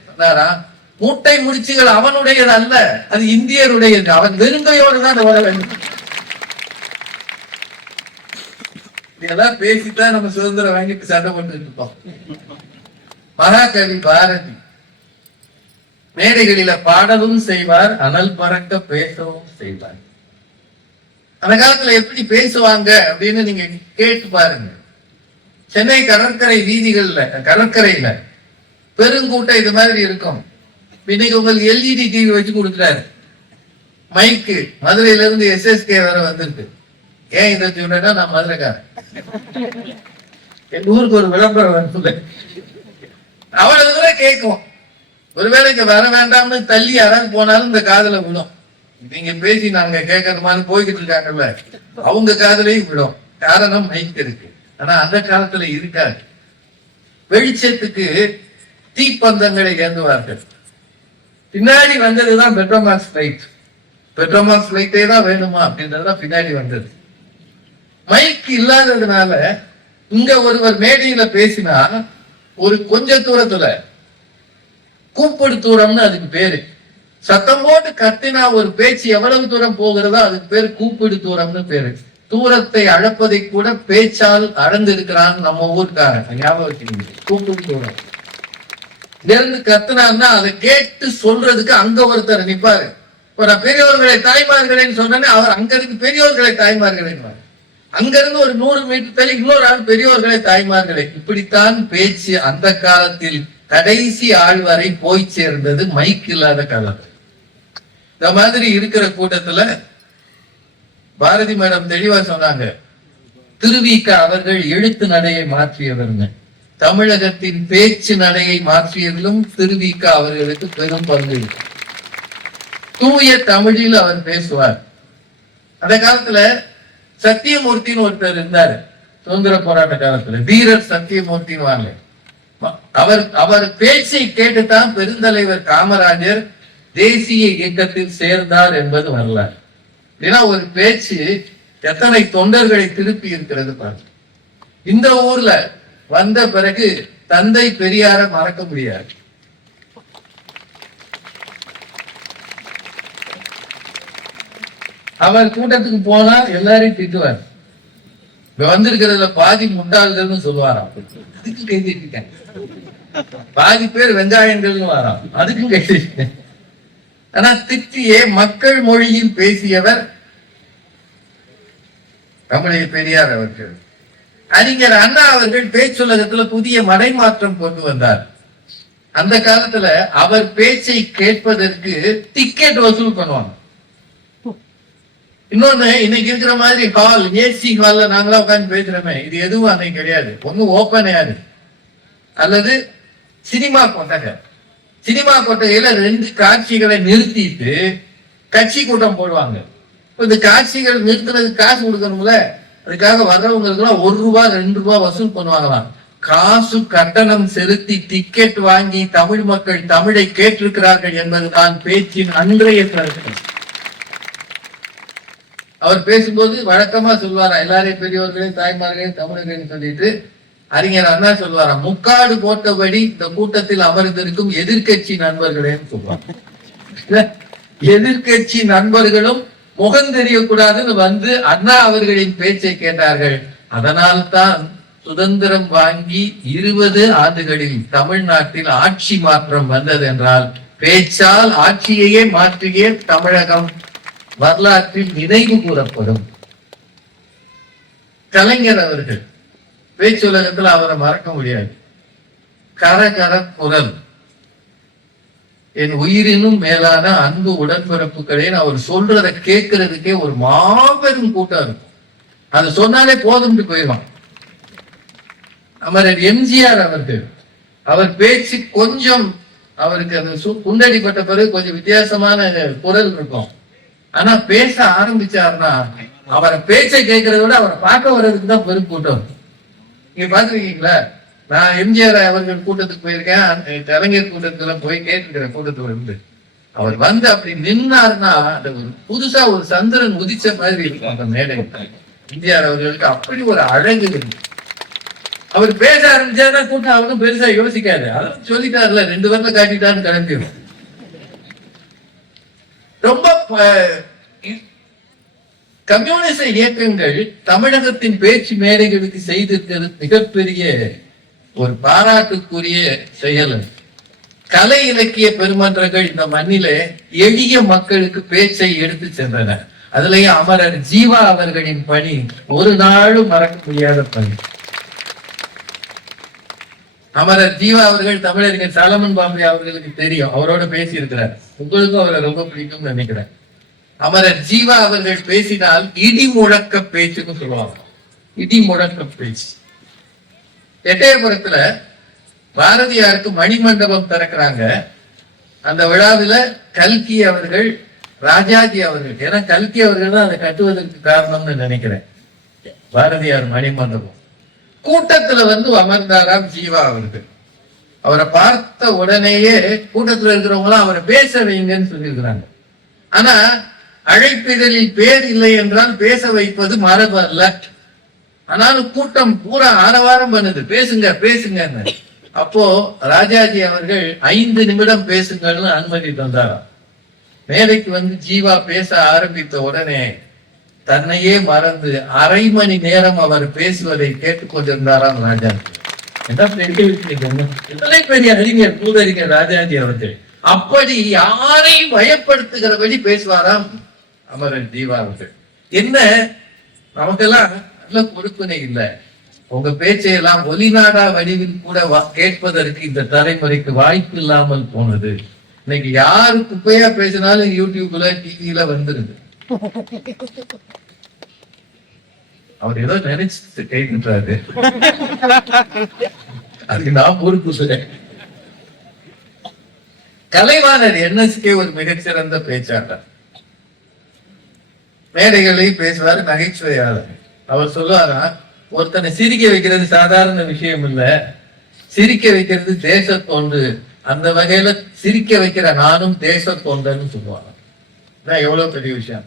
சொன்னாரா, மூட்டை முடிச்சுகள் அவனுடையது அல்ல, அது இந்தியருடையது. அவன் வெறுங்கையோடு தான் வர வேண்டும். இதெல்லாம் பேசித்தான் நம்ம சுதந்திரம் வாங்கிட்டு சண்டை போட்டு இருக்கோம். மகாகவி பாரதி மேடைகளில பாடலும் செய்வார், அனல் பறக்க பேசவும் செய்வார். அந்த காலத்துல எப்படி பேசுவாங்க அப்படின்னு நீங்க கேட்டு பாருங்க. சென்னை கடற்கரை வீதிகள்ல, கடற்கரையில பெருங்கூட்டம் இது மாதிரி இருக்கும். இன்னைக்கு உங்களுக்கு எல்இடி டிவி வச்சு கொடுக்குறாரு, மைக்கு. மதுரையில இருந்து SSK வர வந்திருக்கு. ஏன் இதை சொன்னா, நான் மதுரைக்காரன், எங்க ஊருக்கு ஒரு விளம்பரம் வந்து அவ்வளவு தூரம் கேட்கும். ஒருவேளை இங்க வர வேண்டாம்னு தள்ளி யாராவது போனாலும் இந்த காதுல விடும். நீங்க பேசி நாங்க கேட்கற மாதிரி போய்கிட்டு இருக்காங்கல்ல, அவங்க காதுலயும் விடும். காரணம் மைக் இருக்கு. ஆனா அந்த காலத்துல இருக்காது. வெளிச்சத்துக்கு தீப்பந்தங்களை ஏந்துவார்கள். பின்னாடி வந்ததுதான் பெட்ரோமாக்ஸ் லைட். பெட்ரோமாக்ஸ் லைட்டே தான் வேணுமா அப்படின்றதுதான் பின்னாடி வந்தது. மைக் இல்லாததுனால இங்க ஒருவர் மேடையில பேசினா ஒரு கொஞ்ச தூரத்துல, கூப்பிடு தூரம்னு அதுக்கு பேரு, சத்தம் போட்டு கத்தினா ஒரு பேச்சு எவ்வளவு தூரம் போகிறதோ அதுக்கு பேரு கூப்பிடு தூரம்னு பேரு. தூரத்தை அளப்பதை கூட பேச்சால் அளந்திருக்கிறான் நம்ம ஊர்க்காரன். ஞாபகம், கூப்பிடு தூரம். இருந்து கத்துனான்னா அதை கேட்டு சொல்றதுக்கு அங்க ஒருத்தர் நிப்பாரு. இப்ப நான் பெரியோர்களை தாய்மார்களேன்னு சொன்னேன்னு அவர் அங்க இருந்து பெரியோர்களை தாய்மார்களேன்னு, அங்க இருந்து ஒரு 100 மீட்டர் தள்ளி இன்னொரு ஆள் பெரியோர்களை தாய்மார்களே. இப்படித்தான் பேச்சு அந்த காலத்தில் கடைசி ஆள் வரை போய் சேர்ந்தது, மைக் இல்லாத காலத்தில். இந்த மாதிரி இருக்கிற கூட்டத்துல பாரதி மேடம் தெளிவா சொன்னாங்க, திருவிக அவர்கள் எழுத்து நடையை மாற்றியவர்னு. தமிழகத்தின் பேச்சு நடையை மாற்றியதிலும் திருவிக அவர்களுக்கு பெரும் பங்கு இருக்கு. தூய தமிழில் அவர் பேசுவார். அந்த காலத்துல சத்தியமூர்த்தின்னு ஒருத்தர் இருந்தாரு, சுதந்திர போராட்ட காலத்துல, வீரர் சத்தியமூர்த்தின்னு வாங்க. அவர் பேச்சை கேட்டுத்தான் பெருந்தலைவர் காமராஜர் தேசிய இயக்கத்தில் சேர்ந்தார் என்பது வரலாறு. ஏன்னா ஒரு பேச்சு எத்தனை தொண்டர்களை திருப்பி இருக்கிறது பாருங்க. இந்த ஊர்ல வந்த பிறகு தந்தை பெரியார மறக்க முடியாது. அவர் கூட்டத்துக்கு போனா எல்லாரையும் திட்டுவார். வந்திருக்கிறதுல பாதி முட்டாள்கள்னு சொல்லுவாராம், அதுக்கும் கைதிருக்கேன். பாதி பேர் வெங்காயங்கள்னு வாராம், அதுக்கும் கைதிருக்கேன். ஆனா திட்டியே மக்கள் மொழியில் பேசியவர் நம்முடைய பெரியார் அவர்கள். அறிஞர் அண்ணா அவர்கள் பேச்சுலகத்துல புதிய மடைமாற்றம் கொண்டு வந்தார். அந்த காலத்துல அவர் பேச்சை கேட்பதற்கு டிக்கெட் வசூல் பண்ணுவாங்க. இன்னொன்னு, இன்னைக்கு இருக்கிற மாதிரி ஹால், ஏசி ஹால்ல நாங்களா உட்காந்து பேசுறோமே, இது எதுவும் அன்னைக்கு கிடையாது. ஒண்ணு ஓப்பன் ஏர் அல்லது சினிமா கொட்டகை. சினிமா கொட்டகையில 2 காட்சிகளை நிறுத்திட்டு கட்சி கூட்டம் போடுவாங்க. இந்த காட்சிகள் நிறுத்துறதுக்கு காசு கொடுக்கணும்ல, அதுக்காக வர்றவங்களுக்கு ₹1 ₹2 வசூல் பண்ணுவாங்களாம். காசு கட்டணம் செலுத்தி டிக்கெட் வாங்கி தமிழ் மக்கள் தமிழை கேட்டிருக்கிறார்கள் என்பதுதான் பேச்சின் அன்றைய கருத்து. அவர் பேசும்போது வழக்கமா சொல்வாரா, எல்லாரையும் பெரியவர்களையும் தாய்மார்களையும் தமிழர்களையும் சொல்லிட்டு அறிஞர் அண்ணா சொல்வாரா, முக்காடு போட்டபடி இந்த கூட்டத்தில் அமர்ந்திருக்கும் எதிர்கட்சி நண்பர்களேன்னு சொல்லுவாங்க. எதிர்கட்சி நண்பர்களும் முகம் தெரியக்கூடாதுன்னு வந்து அண்ணா அவர்களின் பேச்சை கேட்டார்கள். அதனால்தான் சுதந்திரம் வாங்கி 20 ஆண்டுகளில் தமிழ்நாட்டில் ஆட்சி மாற்றம் வந்தது என்றால், பேச்சால் ஆட்சியையே மாற்றிய தமிழகம் வரலாற்றில் நினைவு கூறப்படும். கலைஞர் அவர்கள் பேச்சுலகத்தில் அவரை மறக்க முடியாது. கரகர குரல், என் உயிரினும் மேலான அன்பு உடன்பிறப்புகளே, அவர் சொல்றதை கேட்கறதுக்கே ஒரு மாபெரும் கூட்டம் இருக்கும். அது சொன்னாலே போதும்ட்டு போயிடுவான். அமரர் எம்ஜிஆர் அவர்கள், அவர் பேச்சு கொஞ்சம், அவருக்கு அந்த குண்டடிப்பட்ட பிறகு கொஞ்சம் வித்தியாசமான குரல் இருக்கும். ஆனா பேச ஆரம்பிச்சாருன்னா அவரை பேச்சை கேட்கறத விட அவரை பார்க்க வர்றதுக்கு தான் பெரும் கூட்டம். நீங்க பாத்துருக்கீங்களா? நான் எம்ஜிஆர் அவர்கள் கூட்டத்துக்கு போயிருக்கேன், கலைஞர் கூட்டத்துல போய் கேட்டுருக்கிறேன். கூட்டத்துல இருந்து அவர் வந்து அப்படி நின்னாருன்னா அந்த ஒரு புதுசா ஒரு சந்திரன் உதிச்ச மாதிரி இருக்கும் அந்த மேடை. எம்ஜிஆர் அவர்களுக்கு அப்படி ஒரு அழகு இருக்கு. அவர் பேச ஆரம்பிச்சாருன்னா கூட்டம் அவனும் பெருசா யோசிக்காது. அதான் சொல்லிட்டாருல, 2 வரல காட்டிட்டான்னு கிளம்பிடும். ரொம்ப கம்யூனிச இயக்கங்கள் தமிழகத்தின் பேச்சு மேடைகளுக்கு செய்திருக்கிறது மிகப்பெரிய ஒரு பாராட்டுக்குரிய செயல். கலை இலக்கிய பெருமன்றங்கள் இந்த மண்ணிலே எளிய மக்களுக்கு பேச்சை எடுத்து சென்றன. அதுலயும் அமரர் ஜீவா அவர்களின் பணி ஒரு நாளும் மறக்க முடியாத பணி. அமரர் ஜீவா அவர்கள் தமிழறிஞர் சாலமன் பாம்பே அவர்களுக்கு தெரியும், அவரோட பேசி இருக்கிறார். உங்களுக்கும் அவரை ரொம்ப பிடிக்கும்னு நினைக்கிறேன். அமரர் ஜீவா அவர்கள் பேசினால் இடி முழக்க பேச்சுன்னு சொல்லுவாங்க. இடி முழக்க பேச்சு. எட்டயபுரத்துல பாரதியாருக்கு மணிமண்டபம் திறக்கிறாங்க. அந்த விழாவில் கல்கி அவர்கள், ராஜாஜி அவர்கள், ஏன்னா கல்கி அவர்கள் தான் அதை கட்டுவதற்கு காரணம்னு நினைக்கிறேன். பாரதியார் மணிமண்டபம் கூட்டத்துல அமர்ந்தாராம் ஜீவா அவர்கள். அவரை பார்த்த உடனேயே கூட்டத்துல இருக்கிறவங்க எல்லாம் அவரை பேச வைங்கன்னு சொல்லியிருக்கிறாங்க. ஆனா அழைப்பிதழில் பேர் இல்லை என்றால் பேச வைப்பது மரபு அல்ல. ஆனாலும் கூட்டம் பூரா ஆரவாரம் பண்ணுது, பேசுங்க பேசுங்க. அப்போ ராஜாஜி அவர்கள் 5 நிமிடம் பேசுங்கள்னு அனுமதி தந்தாராம். மேடைக்கு ஜீவா பேச ஆரம்பித்த உடனே தன்னையே மறந்து அரை மணி நேரம் அவர் பேசுவதை கேட்டுக்கொண்டிருந்தாராம் ராஜாஜி. என்ன பெரிய அறிஞர், பூதறிஞர் ராஜாஜி அவர்கள். அப்படி யாரை பயப்படுத்துகிறபடி பேசுவாராம் அமரர் ஜீவா அவர்கள். என்ன நமக்கெல்லாம் நல்ல கொடுப்பனை இல்லை. உங்க பேச்சையெல்லாம் ஒலிநாடா வடிவில் கூட கேட்பதற்கு இந்த தலைமுறைக்கு வாய்ப்பு இல்லாமல் போனது. இன்னைக்கு யாரு குப்பையா பேசினாலும் யூடியூப்ல டிவியில வந்துருது. அவர் ஏதோ நினைச்சு கேட்கின்றாரு, அதுக்கு நான் பொறுப்பு சொல்றேன். கலைவாணர் NSK ஒரு மிகச்சிறந்த பேச்சாளர். மேடைகளில் பேசுவார், நகைச்சுவையாளர். அவர் சொல்லுவாரா, ஒருத்தனை சிரிக்க வைக்கிறது சாதாரண விஷயம் இல்ல, சிரிக்க வைக்கிறது தேச தொண்டு. அந்த வகையில சிரிக்க வைக்கிற நானும் தேச தொண்டன்னு சொல்லுவாங்க. எவ்வளவு பெரிய விஷயம்.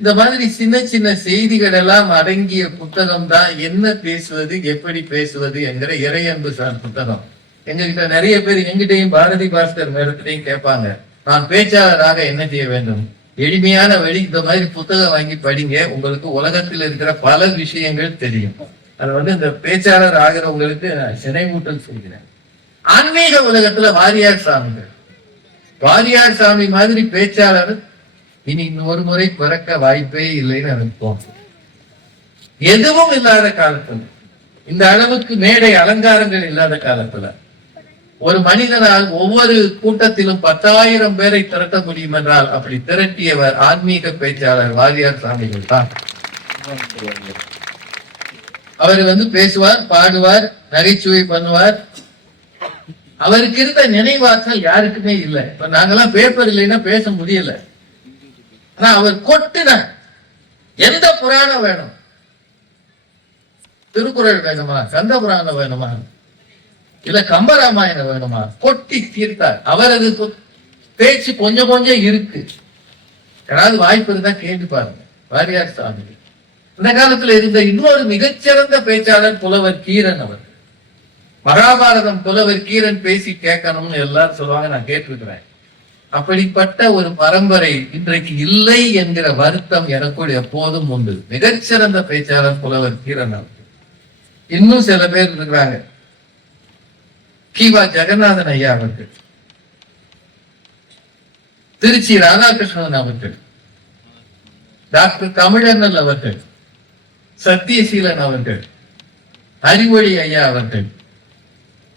இந்த மாதிரி சின்ன சின்ன செய்திகள் எல்லாம் அடங்கிய புத்தகம் தான் என்ன பேசுவது எப்படி பேசுவது என்கிற இறையன்பு சார் புத்தகம். எங்ககிட்ட நிறைய பேர், எங்கிட்டையும் பாரதி பாஸ்கர் மேடத்திலையும் கேட்பாங்க, நான் பேச்சாளராக என்ன செய்ய வேண்டும்? எளிமையான வழி, இந்த மாதிரி புத்தகம் வாங்கி படிங்க, உங்களுக்கு உலகத்தில் இருக்கிற பல விஷயங்கள் தெரியும். அது இந்த பேச்சாளர் ஆகிறவங்களுக்கு சினைமூட்டல் செய்கிறேன். ஆன்மீக உலகத்துல வாரியார் சாமிகள், வாரியார் சாமி மாதிரி பேச்சாளர் இனி இன்னொரு முறை பிறக்க வாய்ப்பே இல்லைன்னு எனக்கு தோணும். எதுவும் இல்லாத காலத்துல, இந்த அளவுக்கு மேடை அலங்காரங்கள் இல்லாத காலத்துல, ஒரு மனிதனால் ஒவ்வொரு கூட்டத்திலும் 10,000 பேரை திரட்ட முடியும் என்றால் அப்படி திரட்டியவர் ஆன்மீக பேச்சாளர் வாரியார் சாமிகள் தான். அவர் பேசுவார், பாடுவார், நகைச்சுவை பண்ணுவார். அவருக்கு இருந்த நினைவாற்றல் யாருக்குமே இல்லை. இப்ப நாங்கெல்லாம் பேப்பர் இல்லைன்னா பேச முடியல. ஆனா அவர் கொட்டுன எந்த புராணம் வேணும், திருக்குறள் வேணுமா, கந்த புராணம் வேணுமா, இல்ல கம்பராமாயணம் வேணுமா, கொட்டி தீர்த்தார். அவரது பேச்சு கொஞ்சம் கொஞ்சம் இருக்கு. யாராவது வாய்ப்பு இருந்தா கேட்டு பாருங்க. வாரியார் சாமி இந்த காலத்துல இருந்த இன்னொரு மிகச்சிறந்த பேச்சாளர் புலவர் கீரன் அவர். மகாபாரதம் புலவர் கீரன் பேசி கேட்கணும்னு எல்லாரும் சொல்லுவாங்க, நான் கேட்டிருக்கிறேன். அப்படிப்பட்ட ஒரு பரம்பரை இன்றைக்கு இல்லை என்கிற வருத்தம் எனக்குள் எப்போதும் உண்டு. மிகச்சிறந்த பேச்சாளர் புலவர் கீரன் அவர். இன்னும் சில பேர் இருக்கிறாங்க. கீவா ஜெகநாதன் ஐயா அவர்கள், திருச்சி ராதாகிருஷ்ணன் அவர்கள், டாக்டர் தமிழண்ணல் அவர்கள், சத்தியசீலன் அவர்கள், அறிவொளி ஐயா அவர்கள்,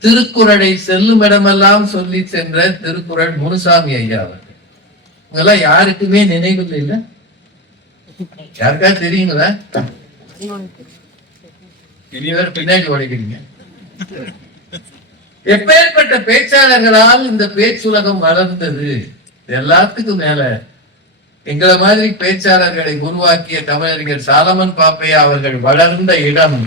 திருக்குறளை செல்லும் இடமெல்லாம் சொல்லி சென்ற திருக்குறள் முனுசாமி ஐயா அவர்கள். இவங்கெல்லாம் யாருக்குமே நினைவில் இல்லை. யாருக்கா தெரியுங்களா? இனிவர் பின்னாடி உடைக்கிறீங்க. எப்பேற்பட்ட பேச்சாளர்களால் இந்த பேச்சுலகம் வளர்ந்தது. எல்லாத்துக்கும் மேல எங்களை மாதிரி பேச்சாளர்களை உருவாக்கிய தமிழறிஞர் சாலமன் பாப்பையா அவர்கள் வளர்ந்த இடம்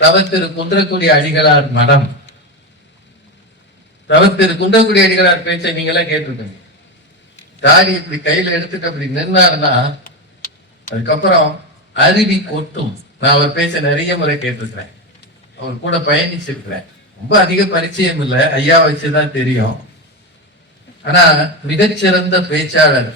தவத்திரு குன்றக்குடி அடிகளார் மடம். தவத்திரு குன்றக்குடி அடிகளார் பேச்சை நீங்க எல்லாம் கேட்டிருக்கீங்க. தாடி இப்படி கையில எடுத்துட்டு அப்படி நின்னாருன்னா அதுக்கப்புறம் அருவி கொட்டும். நான் அவர் பேச்ச நிறைய முறை கேட்டிருக்கிறேன், அவர் கூட பயணிச்சிருக்கிறேன். ரொம்ப அதிக பரிச்சயம் இல்லை, ஐயா வச்சுதான் தெரியும். ஆனா மிகச்சிறந்த பேச்சாளர்,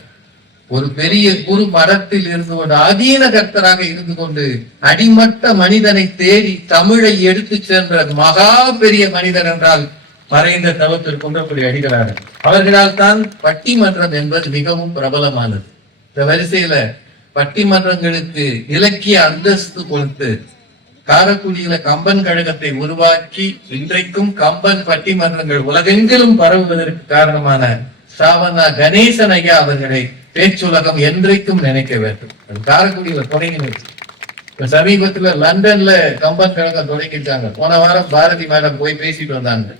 ஒரு பெரிய குரு மடத்தில் இருந்து கொண்டு அதீன கர்த்தராக இருந்து கொண்டு அடிமட்ட மனிதனை தேடி தமிழை எடுத்து சென்ற மகா பெரிய மனிதர் என்றால் மறைந்த தவத்திற்கு குன்றக்குடி அடிகளார். அவர்களால் தான் பட்டிமன்றம் என்பது மிகவும் பிரபலமானது. இந்த வரிசையில பட்டிமன்றங்களுக்கு இலக்கிய அந்தஸ்து கொடுத்து காரைக்குடியில கம்பன் கழகத்தை உருவாக்கி இன்றைக்கும் கம்பன் பட்டிமன்றங்கள் உலகெங்கிலும் பரவுவதற்கு காரணமான சாவண்ணா கணேசன் ஐயா அவர்களை பேச்சுலகம் என்றைக்கும் நினைக்க வேண்டும். காரைக்குடியில தொடங்கினது. சமீபத்துல லண்டன்ல கம்பன் கழகம் தொடங்கிட்டாங்க. போன வாரம் பாரதி மேடம் போய் பேசிட்டு வந்தாங்க.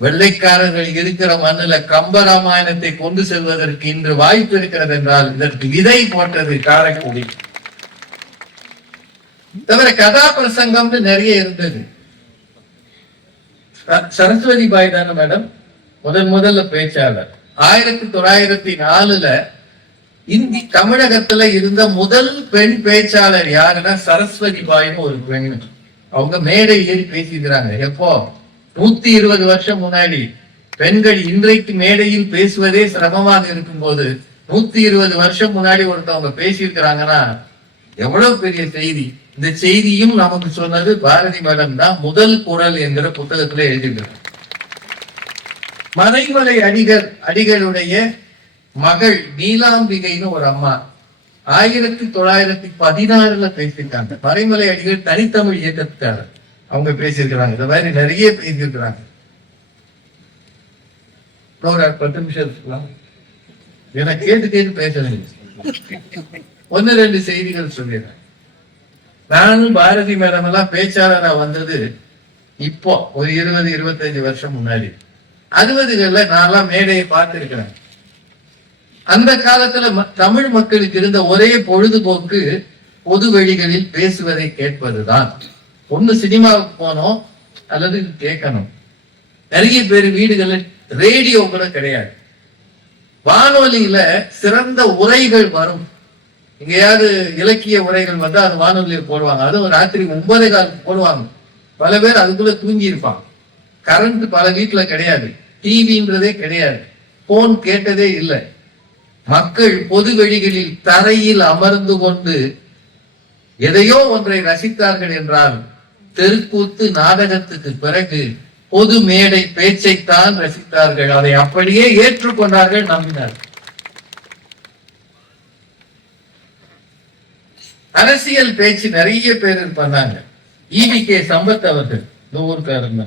வெள்ளைக்காரர்கள் இருக்கிற மண்ணில கம்பராமாயணத்தை கொண்டு செல்வதற்கு இன்று வாய்ப்பு இருக்கிறது என்றால் இதற்கு விதை போட்டது காரைக்குடி. தவிர கதாபிரசங்கம் நிறைய இருந்தது. சரஸ்வதி பாய் தானே மேடம் முதல்ல பேச்சாளர். 1904 இந்தி தமிழகத்துல இருந்த முதல் பெண் பேச்சாளர் யாருன்னா சரஸ்வதி பாய்னு ஒரு பெண். அவங்க மேடை ஏறி பேசிக்கிறாங்க. எப்போ 120 வருஷம் முன்னாடி. பெண்கள் இன்றைக்கு மேடையில் பேசுவதே சிரமமாக இருக்கும் போது 120 வருஷம் முன்னாடி ஒருத்தவங்க பேசியிருக்கிறாங்கன்னா எவ்வளவு பெரிய செய்தி. இந்த செய்தியும் நமக்கு சொன்னது பாரதி மேடம் தான். முதல் குரல் என்கிற புத்தகத்துல எழுதியிருக்கிறார். மறைமலை அடிகளுடைய மகள் நீலாம்பிகைன்னு ஒரு அம்மா 1916 பேசியிருக்காங்க. மறைமலை அடிகள் தனித்தமிழ் இயக்கத்துக்காரர். அவங்க பேசியிருக்கிறாங்க. இந்த மாதிரி நிறைய பேசியிருக்கிறாங்க. ஒரு 10 நிமிஷம் இருக்கலாம். ஏன்னா கேட்டு பேசுறேன். 1-2 செய்திகள் சொல்லிடுறேன். நானும் பாரதி மேடம் எல்லாம் பேச்சாளரா வந்தது இப்போ ஒரு 20-25 வருஷம் முன்னாடி. 60களில் நான்லாம் மேடையை பார்த்திருக்கிறேன். அந்த காலத்துல தமிழ் மக்களுக்கு இருந்த ஒரே பொழுதுபோக்கு பொது வெளிகளில் பேசுவதை கேட்பதுதான். ஒண்ணு சினிமாவுக்கு போனோம் அல்லது கேட்கணும். நிறைய பேர் வீடுகளில் ரேடியோ கூட கிடையாது. வானொலியில சிறந்த உரைகள் வரும். எங்கேயாவது இலக்கிய உரைகள் வந்தா அது வானொலியில போடுவாங்க. அதுவும் ராத்திரி 9:15 போடுவாங்க. பல பேர் அதுக்குள்ள தூங்கி இருப்பாங்க. கரண்ட் பல வீட்டுல கிடையாது. டிவின்றதே கிடையாது. போன் கேட்டதே இல்லை. மக்கள் பொது வெளிகளில் தரையில் அமர்ந்து கொண்டு எதையோ ஒன்றை ரசித்தார்கள் என்றால் தெருக்கூத்து நாடகத்துக்கு பிறகு பொது மேடை பேச்சைத்தான் ரசித்தார்கள். அதை அப்படியே ஏற்றுக்கொண்டார்கள், நம்பினார்கள். அரசியல் பேச்சு நிறைய பேர் பண்ணாங்க. ஈவிகே சம்பத் அவர்கள் ஊருக்காரங்க.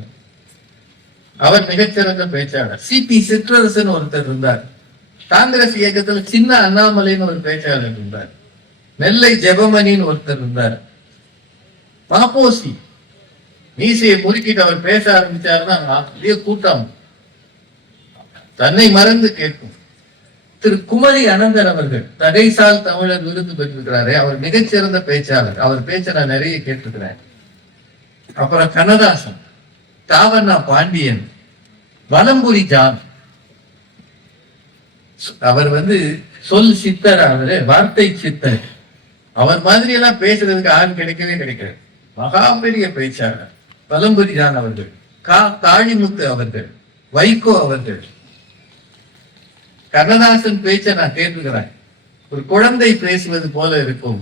அவர் மிகச்சிறந்த பேச்சாளர். சிபி சிற்றரசன் ஒருத்தர் இருந்தார். காங்கிரஸ் இயக்கத்துல சின்ன அண்ணாமலைன்னு ஒரு பேச்சாளர் இருந்தார். நெல்லை ஜெபமணின்னு ஒருத்தர் இருந்தார். மாப்போசி மீசையை முறுக்கிட்டு அவர் பேச ஆரம்பிச்சாருன்னா அப்படியே கூட்டம் தன்னை மறந்து கேட்கும். திரு குமரி அனந்தன் அவர்கள் தகைசால் தமிழர் விருது பெற்றிருக்கிறாரே, அவர் மிகச்சிறந்த பேச்சாளர். அவர் பேச்ச நான் நிறைய கேட்டிருக்கிறேன். அப்புறம் கண்ணதாசன், தாவண்ணா பாண்டியன், வலம்புரி ஜான். அவர் சொல் சித்தர். அவரு வார்த்தை சித்தர். அவர் மாதிரி எல்லாம் பேசுறதுக்கு ஆள் கிடைக்கவே கிடைக்காது. மகா பெரிய பேச்சாளர் வலம்புரி ஜான் அவர்கள், காளிமுத்து அவர்கள், வைகோ அவர்கள். கண்ணதாசன் பேச்ச நான் கேட்டுக்கிறேன். ஒரு குழந்தை பேசுவது போல இருக்கும்.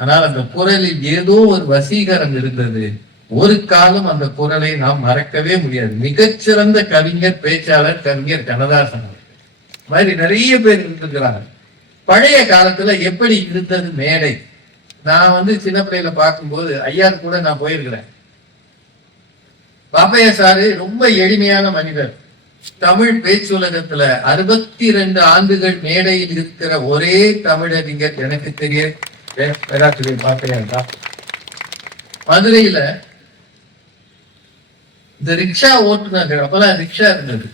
ஆனால் அந்த குரலில் ஏதோ ஒரு வசீகரம் இருந்தது. ஒரு காலம் அந்த குரலை நாம் மறக்கவே முடியாது. மிகச்சிறந்த கவிஞர், பேச்சாளர், கவிஞர் கண்ணதாசன் மாதிரி நிறைய பேர் இருந்திருக்கிறாங்க. பழைய காலத்துல எப்படி இருந்தது மேடை? நான் சின்ன பிள்ளையில பார்க்கும்போது ஐயா கூட நான் போயிருக்கிறேன். பாப்பையா சாரு ரொம்ப எளிமையான மனிதர். தமிழ் பேச்சுலகத்துல 62 ஆண்டுகள் மேடையில் இருக்கிற ஒரே தமிழறிஞர் எனக்கு தெரிய பாப்பையா தான். மதுரையில இந்த ரிக்ஷா ஓட்டுநர்கள், அப்பெல்லாம் ரிக்ஷா இருந்தது.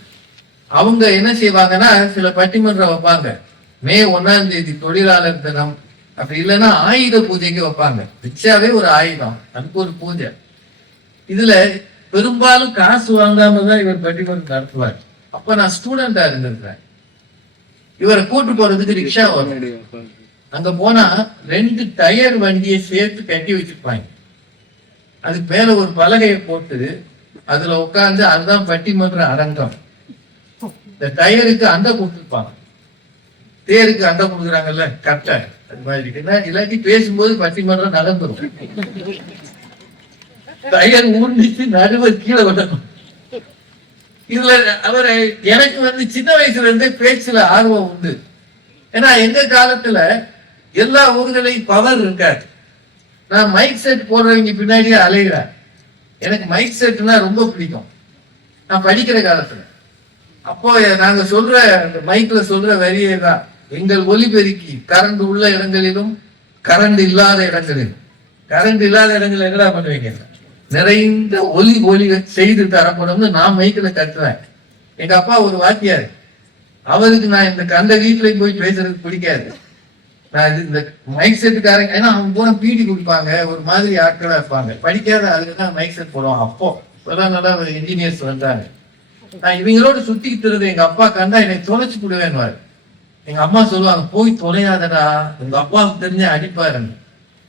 அவங்க என்ன செய்வாங்கன்னா சில பட்டிமன்றம் வைப்பாங்க. மே 1ஆம் தேதி தொழிலாளர் தினம், அப்படி இல்லைன்னா ஆயுத பூஜைக்கு வைப்பாங்க. ரிக்ஷாவே ஒரு ஆயுதம், அதுக்கு ஒரு பூஜை. இதுல பெரும்பாலும் காசு வாங்காம தான் இவர் பட்டிமன்றம் நடத்துவார். அப்ப நான் ஸ்டூடெண்டா இருந்திருக்கிறேன். இவரை கூட்டு போறதுக்கு ரிக்ஷா வரும். அங்க போனா 2 டயர் வண்டியை சேர்த்து கட்டி வச்சிருப்பாங்க. அதுக்கு மேல ஒரு பலகையை போட்டு அதுல உட்கார்ந்து அதுதான் பட்டிமன்ற அரங்கம். இந்த டயருக்கு அண்டை கொடுத்துருப்பாங்க, தேருக்கு அண்டை கொடுக்குறாங்கல்ல கட்டை, அது மாதிரி இல்லாட்டி பேசும்போது பட்டிமன்றம் நடந்துடும். டயர் ஊண்டிச்சு நடுவர் கீழே விடணும். இதுல அவரை எனக்கு சின்ன வயசுல இருந்தே பேச்சுல ஆர்வம் உண்டு. ஏன்னா எங்க காலத்துல எல்லா ஊர்களையும் பவர் இருக்காது. நான் மைக் செட் போடுறவங்க பின்னாடியே அலைகிறேன். எனக்கு மைக் செட்னா ரொம்ப பிடிக்கும். நான் படிக்கிற காலத்துல அப்போ நாங்க சொல்ற மைக்ல சொல்ற வரியே தான், எங்கள் ஒலிபெருக்கி கரண்ட் உள்ள இடங்களிலும் கரண்ட் இல்லாத இடங்களிலும். கரண்ட் இல்லாத இடங்கள் என்னடா பண்ணுவீங்க, நிறைந்த ஒலி செய்து தரப்படும்னு நான் மைக்கில் கத்துவேன். எங்க அப்பா ஒரு வாத்தியார், அவருக்கு நான் இந்த கண்ட வீட்டுல போய் பேசுறதுக்கு பிடிக்காது. நான் இந்த மைக் செட்டுக்காரங்க, ஏன்னா அவங்க பூரா பீடி கொடுப்பாங்க, ஒரு மாதிரி ஆட்களா இருப்பாங்க, படிக்காத அதுக்கு தான் மைக் செட் போடுவாங்க. அப்போ இப்பதான் நல்லா இன்ஜினியர்ஸ் வந்தாங்க. நான் இவங்களோட சுத்திக்கிட்டு இருந்தது, எங்க அப்பா கண்டா என்னை தொலைச்சு விடுவேன்வாரு. எங்க அம்மா சொல்லுவாங்க, போய் தொலையாதடா, உங்க அப்பாவுக்கு தெரிஞ்ச அடிப்பாருன்னு.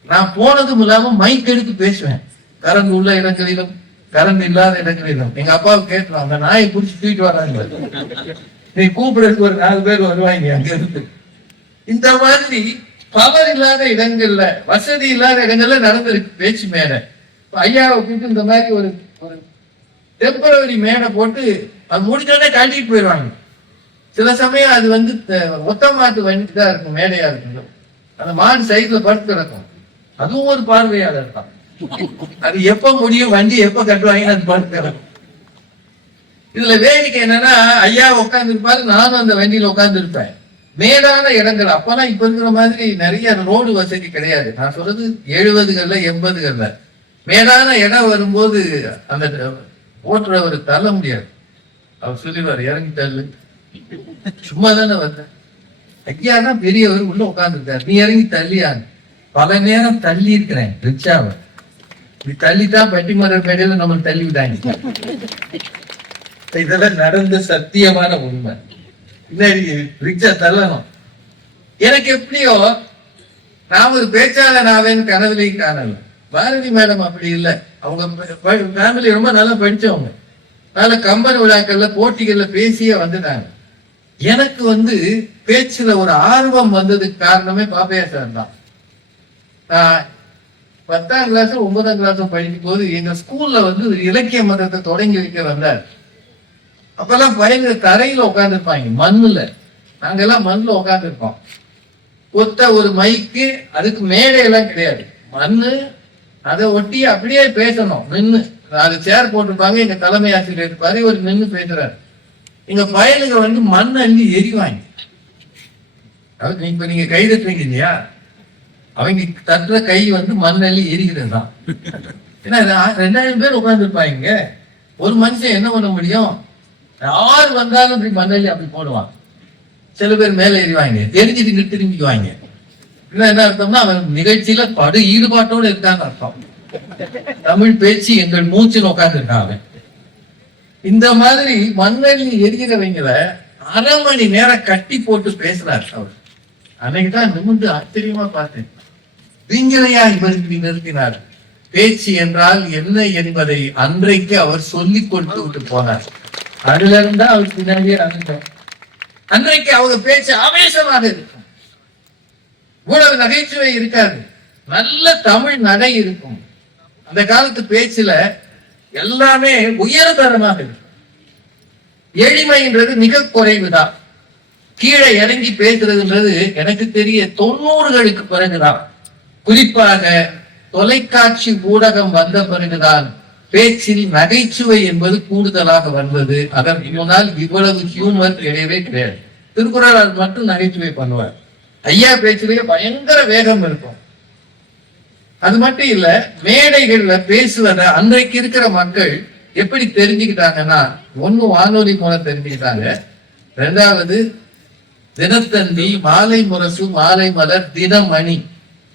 நான் போனதும் இல்லாம மைக் எடுத்து பேசுவேன், கரண்ட் உள்ள இடங்களிலும் கரண்ட் இல்லாத இடங்களிலும். எங்க அப்பாவுக்கு கேட்டுருவாங்க, அந்த நாயை பிடிச்சி தூக்கிட்டு வராங்க, நீ கூப்பிடுறதுக்கு ஒரு 4 பேர் வருவாங்க அங்க இருந்து. இந்த மாதிரி பவர் இல்லாத இடங்கள்ல, வசதி இல்லாத இடங்கள்ல நடந்திருக்கு பேச்சு மேடை. ஐயாவை கூப்பிட்டு இந்த மாதிரி ஒரு டெம்பரவரி மேடை போட்டு அது முடிச்சோடனே கட்டிட்டு போயிடுவாங்க. சில சமயம் அது ஒத்த மாட்டு வண்டி தான் இருக்கும், மேடையா இருக்கும். அந்த மாடு சைட்ல படுத்து கிடக்கும், அதுவும் ஒரு பார்வையாளர் தான். அது எப்ப முடியும், வண்டி எப்ப கட்டுவாங்கன்னு அது படுத்து கிடக்கும். இதுல வேடிக்கை என்னன்னா, ஐயா உட்கார்ந்து இருப்பாரு, நானும் அந்த வண்டியில உட்கார்ந்து இருப்பேன். மேடான இடங்கள் அப்பெல்லாம் இப்ப இருக்கிற மாதிரி நிறைய ரோடு வசதி கிடையாது. நான் சொல்றது 70களில் 80களில் மேடான இடம் வரும்போது அந்த ஓட்டுறவர் தள்ள முடியாது. அவர் சொல்லிடுவார், இறங்கி தள்ளு, சும்மா தானே வந்த. ஐயா தான் பெரியவர் உள்ள உட்கார்ந்துருக்காரு, நீ இறங்கி தள்ளியான்னு. பல நேரம் தள்ளி இருக்கிறேன் ரிக்ஷாவை. நீ தள்ளித்தான் பட்டிமன்ற மேடையில நம்மளுக்கு தள்ளி விட்டாங்க. இதெல்லாம் நடந்த சத்தியமான உண்மை. ரிக்ஷா தள்ளணும். எனக்கு எப்படியோ நான் ஒரு பேச்சாளர் ஆவேன்னு கனவுலையும் காணல. பாரதி மேடம் அப்படி இல்லை. அவங்க ஃபேமிலி ரொம்ப நல்லா படிச்சவங்க, நல்ல கம்பன் விழாக்கள்ல போட்டிகள்ல பேசியே வந்துட்டாங்க. எனக்கு பேச்சுல ஒரு ஆர்வம் வந்ததுக்கு காரணமே பாப்பையா சார் தான். நான் 10ஆம் கிளாஸ் 9ஆம் கிளாஸ் படிக்கும் போது எங்க ஸ்கூல்ல ஒரு இலக்கிய மன்றத்தை தொடங்கி வைக்க வந்தார். அப்பெல்லாம் பையங்க தரையில உட்காந்துருப்பாங்க, மண்ணுல. நாங்க எல்லாம் மண்ணுல உட்காந்துருப்போம். ஒத்த ஒரு மைக்கு, அதுக்கு மேடையெல்லாம் கிடையாது, மண்ணு. அதை ஒட்டி அப்படியே பேசணும் நின்று. அது சேர் போட்டிருப்பாங்க, எங்க தலைமை ஆசிரியர் இருப்பாரு, ஒரு நின்று பேசுறாரு. எங்க பயலுங்க மண் அள்ளி எரிவாங்க. இப்ப நீங்க கை தட்டுறீங்க இல்லையா, அவங்க தட்டுற கை மண் அள்ளி எரிகிறது தான். ஏன்னா 2000 பேர் உட்கார்ந்து இருப்பாங்க. ஒரு மனுஷன் என்ன பண்ண முடியும்? யார் வந்தாலும் இப்படி மண்ணல்லி அப்படி போடுவான். சில பேர் மேல எறிவாங்க, தெரிஞ்சுட்டு திரும்பிக்குவாங்க. என்ன அர்த்தம்னா அவன் நிகழ்ச்சியில படு ஈடுபாட்டோடு இருக்கான்னு அர்த்தம். தமிழ் பேச்சு எங்கள் மூச்சில் உட்கார்ந்து இருக்காங்க. இந்த மாதிரி மண்ணல்லி எரிகிறவங்கள 1/2 மணி நேரம் கட்டி போட்டு பேசுறாரு அவர். அன்னைக்குதான் நிமிர்ந்து ஆச்சரியமா பார்த்தேன். நீங்களையா இவருக்கு நிறுத்தினார். பேச்சு என்றால் என்ன என்பதை அன்றைக்கு அவர் சொல்லிக் கொடுத்து விட்டு போனார். அதுல இருந்தா அவர் பின்னாடியே அனுப்போம். அன்றைக்கு அவங்க பேச்சு ஆவேசமாக இருக்கும், இவ்வளவு நகைச்சுவை இருக்காது, நல்ல தமிழ் நடை இருக்கும். அந்த காலத்து பேச்சுல எல்லாமே உயர்தரமாக இருக்கும். எளிமைன்றது மிக குறைவுதான். கீழே இறங்கி பேசுறதுன்றது எனக்கு தெரிய 90களுக்கு பிறகுதான், குறிப்பாக தொலைக்காட்சி ஊடகம் வந்த பிறகுதான் பேச்சில் நகைச்சுவை என்பது கூடுதலாக வந்தது. அதற்கு முன்னால் இவ்வளவு ஹியூமர் கிடையவே கிடையாது. திருக்குறள் மட்டும் நகைச்சுவை பண்ணுவார். ஐயா பேச்சிலேயே பயங்கர வேகம் இருக்கும். அது மட்டும் இல்ல, மேடைகள்ல பேசுவத அன்றைக்கு இருக்கிற மக்கள் எப்படி தெரிஞ்சுக்கிட்டாங்கன்னா, ஒண்ணு வானொலி மூலம் தெரிஞ்சுக்கிட்டாங்க, 2வது தினத்தந்தி, மாலை முரசு, மாலை மலர், தினமணி,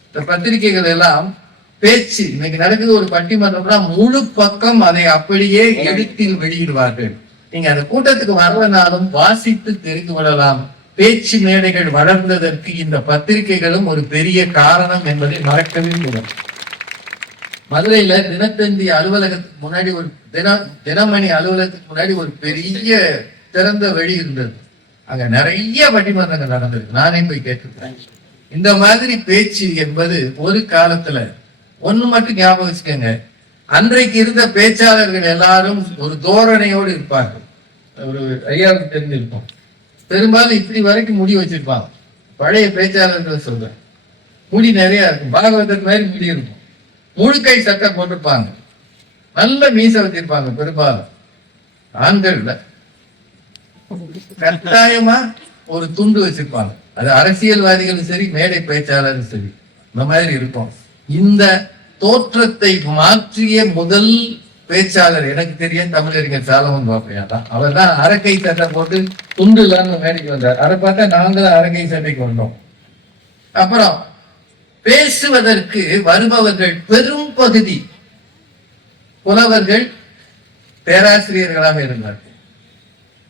இந்த பத்திரிகைகள் எல்லாம் பேச்சு. இன்னைக்கு நடக்குது ஒரு பட்டிமன்றம்னா முழு பக்கம் அதை அப்படியே எழுத்தில் வெளியிடுவார்கள். நீங்க அந்த கூட்டத்துக்கு வரலனாலும் வாசித்து தெரிந்து கொள்ளலாம். பேச்சு மேடைகள் வளர்ந்ததற்கு இந்த பத்திரிகைகளும் ஒரு பெரிய காரணம் என்பதை மறக்கவே முடியும். மதுரையில தினத்தந்தி அலுவலகத்துக்கு முன்னாடி ஒரு தினமணி அலுவலகத்துக்கு முன்னாடி ஒரு பெரிய திறந்த வெளி இருந்தது. அங்க நிறைய பட்டிமன்றங்கள் நடந்திருக்கு. நானே போய் கேட்டிருக்கேன். இந்த மாதிரி பேச்சு என்பது ஒரு காலத்துல ஒண்ணு மட்டும் ஞாபகம் வச்சுக்கோங்க, அன்றைக்கு இருந்த பேச்சாளர்கள் எல்லாரும் ஒரு தோரணையோடு இருப்பார்கள். ஒரு ஐயாவுக்கு தெரிஞ்சிருக்கும், பெரும்பாலும் இப்படி வரைக்கும் முடி வச்சிருப்பாங்க. பழைய பேச்சாளர்களை சொல்றேன், முடி நிறைய இருக்கும், பாகவதற்கு மாதிரி முடி இருக்கும், முழுக்கை சட்டை போட்டிருப்பாங்க, நல்ல மீசை வச்சிருப்பாங்க. பெரும்பாலும் ஆண்கள்ல கட்டாயமா ஒரு துண்டு வச்சிருப்பாங்க. அது அரசியல்வாதிகளும் சரி, மேடை பேச்சாளரும் சரி, இந்த மாதிரி இருக்கும். இந்த தோற்றத்தை மாற்றிய முதல் பேச்சாளர் எனக்கு தெரியும் தமிழறிஞர் சாலமன் பாப்பையா தான். அவர் தான் அரக்கை சட்டை போட்டு துண்டு இல்லாம மேடைக்கு வந்தார். அதை பார்த்தா நாங்களும் அரக்கை சட்டைக்கு வந்தோம். அப்புறம் பேசுவதற்கு வருபவர்கள் பெரும் பகுதி புலவர்கள், பேராசிரியர்களாக இருந்தார்கள்.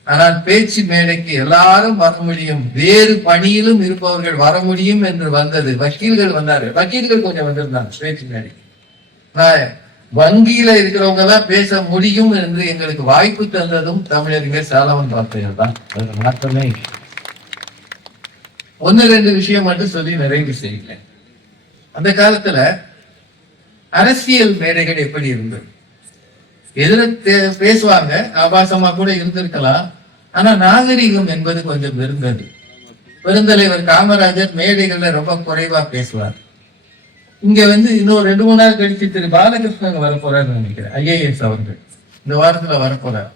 ஆனால் பேச்சு மேடைக்கு எல்லாரும் வர முடியும், வேறு பணியிலும் இருப்பவர்கள் வர முடியும் என்று வந்தது. வக்கீல்கள் வந்தார்கள், வக்கீல்கள் கொஞ்சம் வந்திருந்தாங்க பேச்சு மேடைக்கு. வங்கியில இருக்கிறவங்க எல்லாம் பேச முடியும் என்று எங்களுக்கு வாய்ப்பு தந்ததும் தமிழறிஞர் சாலமன் பாப்பையர் தான். மாற்றமே ஒன்னு ரெண்டு விஷயம் மட்டும் சொல்லி நிறைவு செய்யல. அந்த காலத்துல அரசியல் மேடைகள் எப்படி இருந்தது? எதிர பேசுவாங்க, ஆபாசமா கூட இருந்திருக்கலாம். ஆனா நாகரிகம் என்பது கொஞ்சம் இருந்தது. பெருந்தலைவர் காமராஜர் மேடைகள்ல ரொம்ப குறைவா பேசுவார். இங்க இன்னும் 2-3 நாள் கழிச்சு திரு பாலகிருஷ்ணன் வரப்போறாருன்னு நினைக்கிறேன். IAS அவர்கள் இந்த வாரத்துல வரப்போறார்.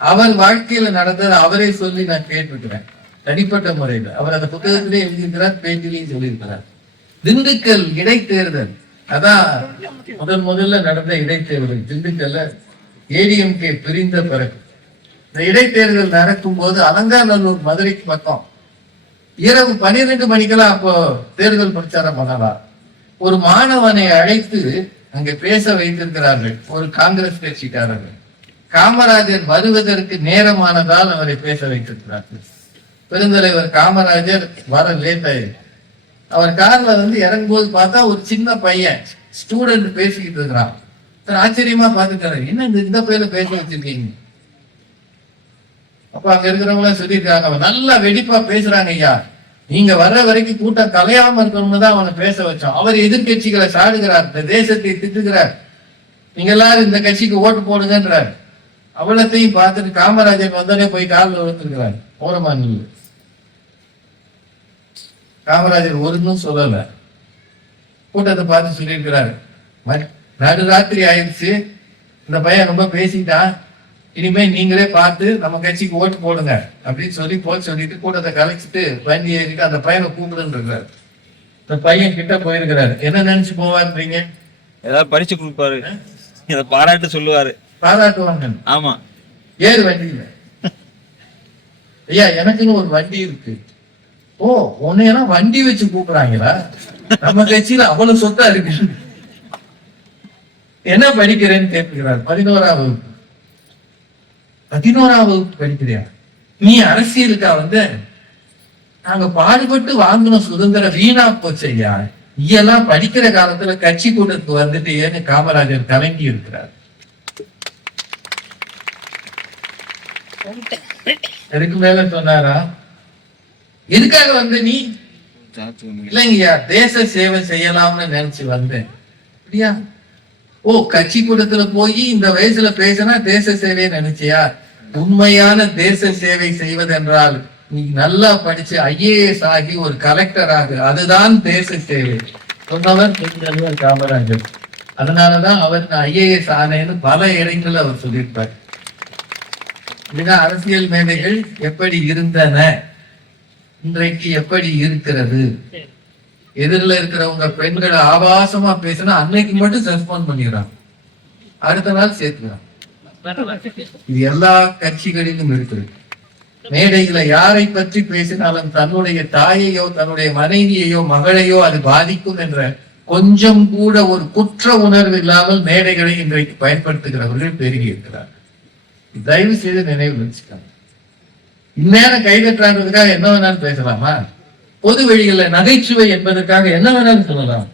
அவர் வாழ்க்கையில நடந்தது அவரே சொல்லி நான் கேட்டிருக்கிறேன் தனிப்பட்ட முறையில. அவர் அந்த புத்தகத்திலே எழுதியிருக்கிறார், பேட்டிலையும் சொல்லியிருக்கிறார். திண்டுக்கல் இடைத்தேர்தல், அதான் முதல்ல நடந்த இடைத்தேர்தல் திண்டுக்கல்ல ADMK பிரிந்த பிறகு. இந்த இடைத்தேர்தல் நடக்கும் போது அலங்காநல்லூர் மதுரைக்கு பக்கம் இரவு 12 மணிக்கெல்லாம் அப்போ தேர்தல் பிரச்சாரம் பண்ணலாம். ஒரு மாணவனை அழைத்து அங்கே பேச வைத்திருக்கிறார்கள் ஒரு காங்கிரஸ் கட்சிக்காரர்கள். காமராஜர் வருவதற்கு நேரமானதால் அவரை பேச வைத்திருக்கிறார்கள். பெருந்தலைவர் காமராஜர் வர லேட் ஆயிடுச்சு. அவர் கார்ல இறங்கும்போது பார்த்தா ஒரு சின்ன பையன் ஸ்டூடெண்ட் பேசிக்கிட்டு இருக்கிறான். ஆச்சரியமா பாத்துக்கிறாரு, என்ன இந்த பையனை பேச வச்சிருக்கீங்க? அப்ப அங்க இருக்கிறவங்க சொல்லியிருக்காங்க, அவன் நல்லா வெடிப்பா பேசுறாங்க ஐயா, நீங்க வர்ற வரைக்கும் கூட்டம் கலையாம இருக்கணும்னு தான் அவனை பேச வச்சோம். அவர் எதிர்கட்சிகளை சாடுகிறார், இந்த தேசத்தை திட்டுகிறார், நீங்க எல்லாரும் இந்த கட்சிக்கு ஓட்டு போடுங்கன்றார். அவ்வளத்தையும் பார்த்துட்டு காமராஜர் வந்தோடனே போய் காலில் விழுந்திருக்கிறார். ஓரமா நில்லு. காமராஜர் ஒருன்னும் சொல்லல. கூட்டத்தை பார்த்து சொல்லியிருக்கிறாரு, நடுராத்திரி ஆயிடுச்சு, இந்த பையன் ரொம்ப பேசிட்டான், இனிமே நீங்களே பார்த்து நம்ம கட்சிக்கு ஓட்டு போடுங்க அப்படின்னு சொல்லி சொல்லிட்டு கூட்டத்தை கலைச்சிட்டு வண்டி ஏறிட்டு அந்த பையனை கூப்பிடுன்னு இருக்காரு. இந்த பையன் கிட்ட போயிருக்கிறாரு. என்ன நினைச்சு போவாருன்றீங்க? ஏதாவது பரிசு கொடுப்பாரு, பாராட்டு சொல்லுவாரு. பாராட்டுவாங்க. ஆமா, ஏறு வண்டியில. ஐயா எனக்குன்னு ஒரு வண்டி இருக்கு. ஓ, உன்னையெல்லாம் வண்டி வச்சு கூப்பிடுறாங்களா? நம்ம கட்சியில அவ்வளவு சொத்தா இருக்கு. என்ன படிக்கிறேன்னு கேட்கிறார். 11ஆம் வகுப்பு. 11ஆம் வகுப்பு படிக்கிறியா? நீ அரசியலுக்கா நாங்க பாடுபட்டு வாங்கின சுதந்திரம் வீணா போச்சையா, நீ எல்லாம் படிக்கிற காலத்துல கட்சி கூட்டத்துக்கு ஏன்னு காமராஜர் கலங்கி இருக்கிறார். அதுக்கு மேல சொன்னாரா, எதுக்காக நீ? இல்லைங்கய்யா, தேச சேவை செய்யலாம்னு நினைச்சு வந்தேன். அப்படியா? ஓ, கட்சி கூட்டத்துல போய் இந்த வயசுல பேசினா தேச சேவையை நினைச்சியா? உண்மையான தேச சேவை செய்வதென்றால் நீ நல்லா படிச்சு IAS ஆகி ஒரு கலெக்டர் ஆகு, அதுதான் தேச சேவை சொன்னவர் காமராஜர். அதனாலதான் அவர் IAS ஆனேன்னு பல இடங்கள்ல அவர் சொல்லியிருப்பார். அரசியல் மேடைகள் எப்படி இருந்தன, இன்றைக்கு எப்படி இருக்கிறது? எதிரில் இருக்கிறவங்க பெண்களை ஆபாசமா பேசினா அன்னைக்கு மட்டும் சஸ்பெண்ட் பண்ணிடுறாங்க, அடுத்த நாள் சேர்த்துக்கிறாங்க. இது எல்லா கட்சிகளிலும் இருக்குது. மேடையில யாரை பற்றி பேசினாலும் தன்னுடைய தாயையோ தன்னுடைய மனைவியையோ மகளையோ அது பாதிக்கும் என்ற கொஞ்சம் கூட ஒரு குற்ற உணர்வு இல்லாமல் மேடைகளை இன்றைக்கு பயன்படுத்துகிறவர்கள் பெருகி இருக்கிறார். தயவு செய்து நினைவு வச்சுக்காங்க. இந்நேரம் கைதட்டுறாங்கிறதுக்காக என்ன வேணாலும் பேசலாமா? பொது வெளியில நகைச்சுவை என்பதற்காக என்ன வேணாலும் சொல்லலாம்.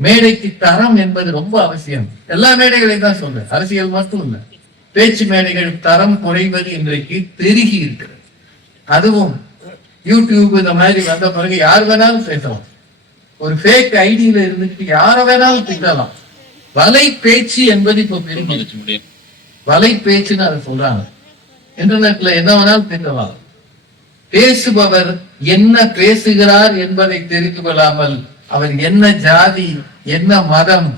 மேடைக்கு தரம் என்பது ரொம்ப அவசியம். எல்லா மேடைகளையும் தான் சொல்றேன், அரசியல் மட்டும் இல்லை. பேச்சு மேடைகள் தரம் குறைவது இன்றைக்கு பெருகி இருக்கிறது. அதுவும் யூடியூப் இந்த மாதிரி வந்த பிறகு யார் வேணாலும் பேசலாம். ஒரு ஃபேக் ஐடியில இருந்துட்டு யார வேணாலும் திட்டலாம். வலை பேச்சு என்பது இப்ப பெருகி, வலை பேச்சுன்னு அதை சொல்றாங்க. இன்டர்நெட்ல என்ன வேணாலும் திட்டலாம். பேசுபவர் என்ன பேசுகிறார் என்பதை தெரிந்து கொள்ளாமல் அவர் என்ன ஜாதி, என்ன மதம்,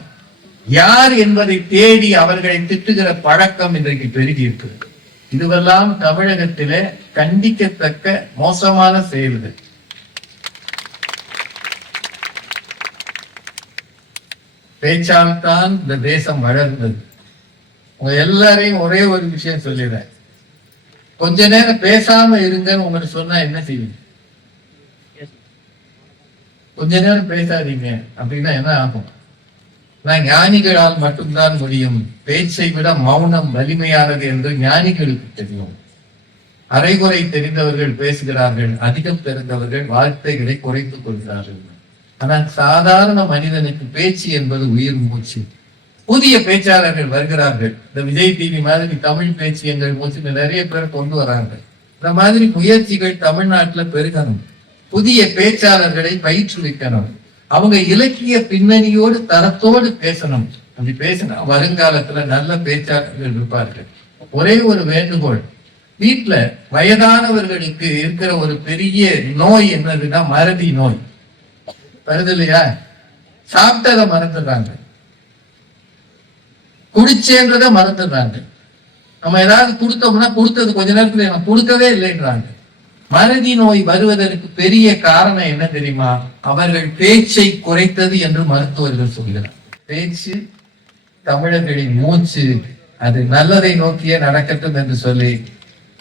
யார் என்பதை தேடி அவர்களை திட்டுகிற பழக்கம் இன்றைக்கு பெருகி இருக்கிறது. இதுவெல்லாம் தமிழகத்திலே கண்டிக்கத்தக்க மோசமான செயல்கள். பேச்சால் தான் இந்த தேசம் வளர்ந்தது. உங்க எல்லாரையும் ஒரே ஒரு விஷயம் சொல்லிடுறேன். கொஞ்ச நேரம் பேசாம இருங்கன்னு உங்களுக்கு சொன்னா என்ன செய்வீங்க? கொஞ்ச நேரம் பேசாதீங்க அப்படின்னா என்ன ஆகும்? நான் ஞானிகளால் மட்டும்தான் முடியும். பேச்சை விட மௌனம் வலிமையானது என்று ஞானிகளுக்கு தெரியும். அரைகுறை தெரிந்தவர்கள் பேசுகிறார்கள், அதிகம் தெரிந்தவர்கள் வார்த்தைகளை குறைத்துக் கொள்கிறார்கள். ஆனால் சாதாரண மனிதனுக்கு பேச்சு என்பது உயிர் மூச்சு. புதிய பேச்சாளர்கள் வருகிறார்கள். இந்த விஜய் டிவி மாதிரி தமிழ் பேச்சு எங்கள் மூச்சு நிறைய பேர் கொண்டு வராங்க. இந்த மாதிரி முயற்சிகள் தமிழ்நாட்டுல பெருகணும். புதிய பேச்சாளர்களை பயிற்றுவிக்கணும். அவங்க இலக்கிய பின்னணியோடு தரத்தோடு பேசணும். அப்படி பேசினா வருங்காலத்துல நல்ல பேச்சாளர்கள் இருப்பார்கள். ஒரே ஒரு வேண்டுகோள், வீட்டுல வயதானவர்களுக்கு இருக்கிற ஒரு பெரிய நோய் என்னதுன்னா மறதி நோய் வருது இல்லையா? சாப்பிட்டதை மறந்துடுறாங்க, குடிச்சேன்றத மறந்துடுறாங்க. நம்ம ஏதாவது கொடுத்தோம்னா கொடுத்தது கொஞ்ச நேரத்துல நம்ம கொடுக்கவே இல்லைன்றாங்க. மறதி நோய் வருவதற்கு பெரிய காரணம் என்ன தெரியுமா? அவர்கள் பேச்சை குறைத்தது என்று மருத்துவர்கள் சொல்கிறார். பேச்சு தமிழர்களின் மூச்சு. அது நல்லதை நோக்கியே நடக்கட்டும் என்று சொல்லி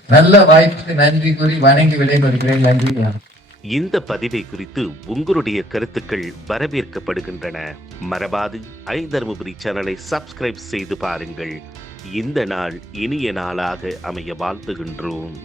நல்ல வாய்ப்புக்கு நன்றி கூறி வணங்கி விடைபெறுகிறேன். நன்றி. இந்த பதிவை குறித்து உங்களுடைய கருத்துக்கள் வரவேற்கப்படுகின்றன. மறவாது ஐதர்மபுரி சேனலை சப்ஸ்கிரைப் செய்து பாருங்கள். இந்த நாள் இனிய நாளாக அமைய வாழ்த்துகின்றோம்.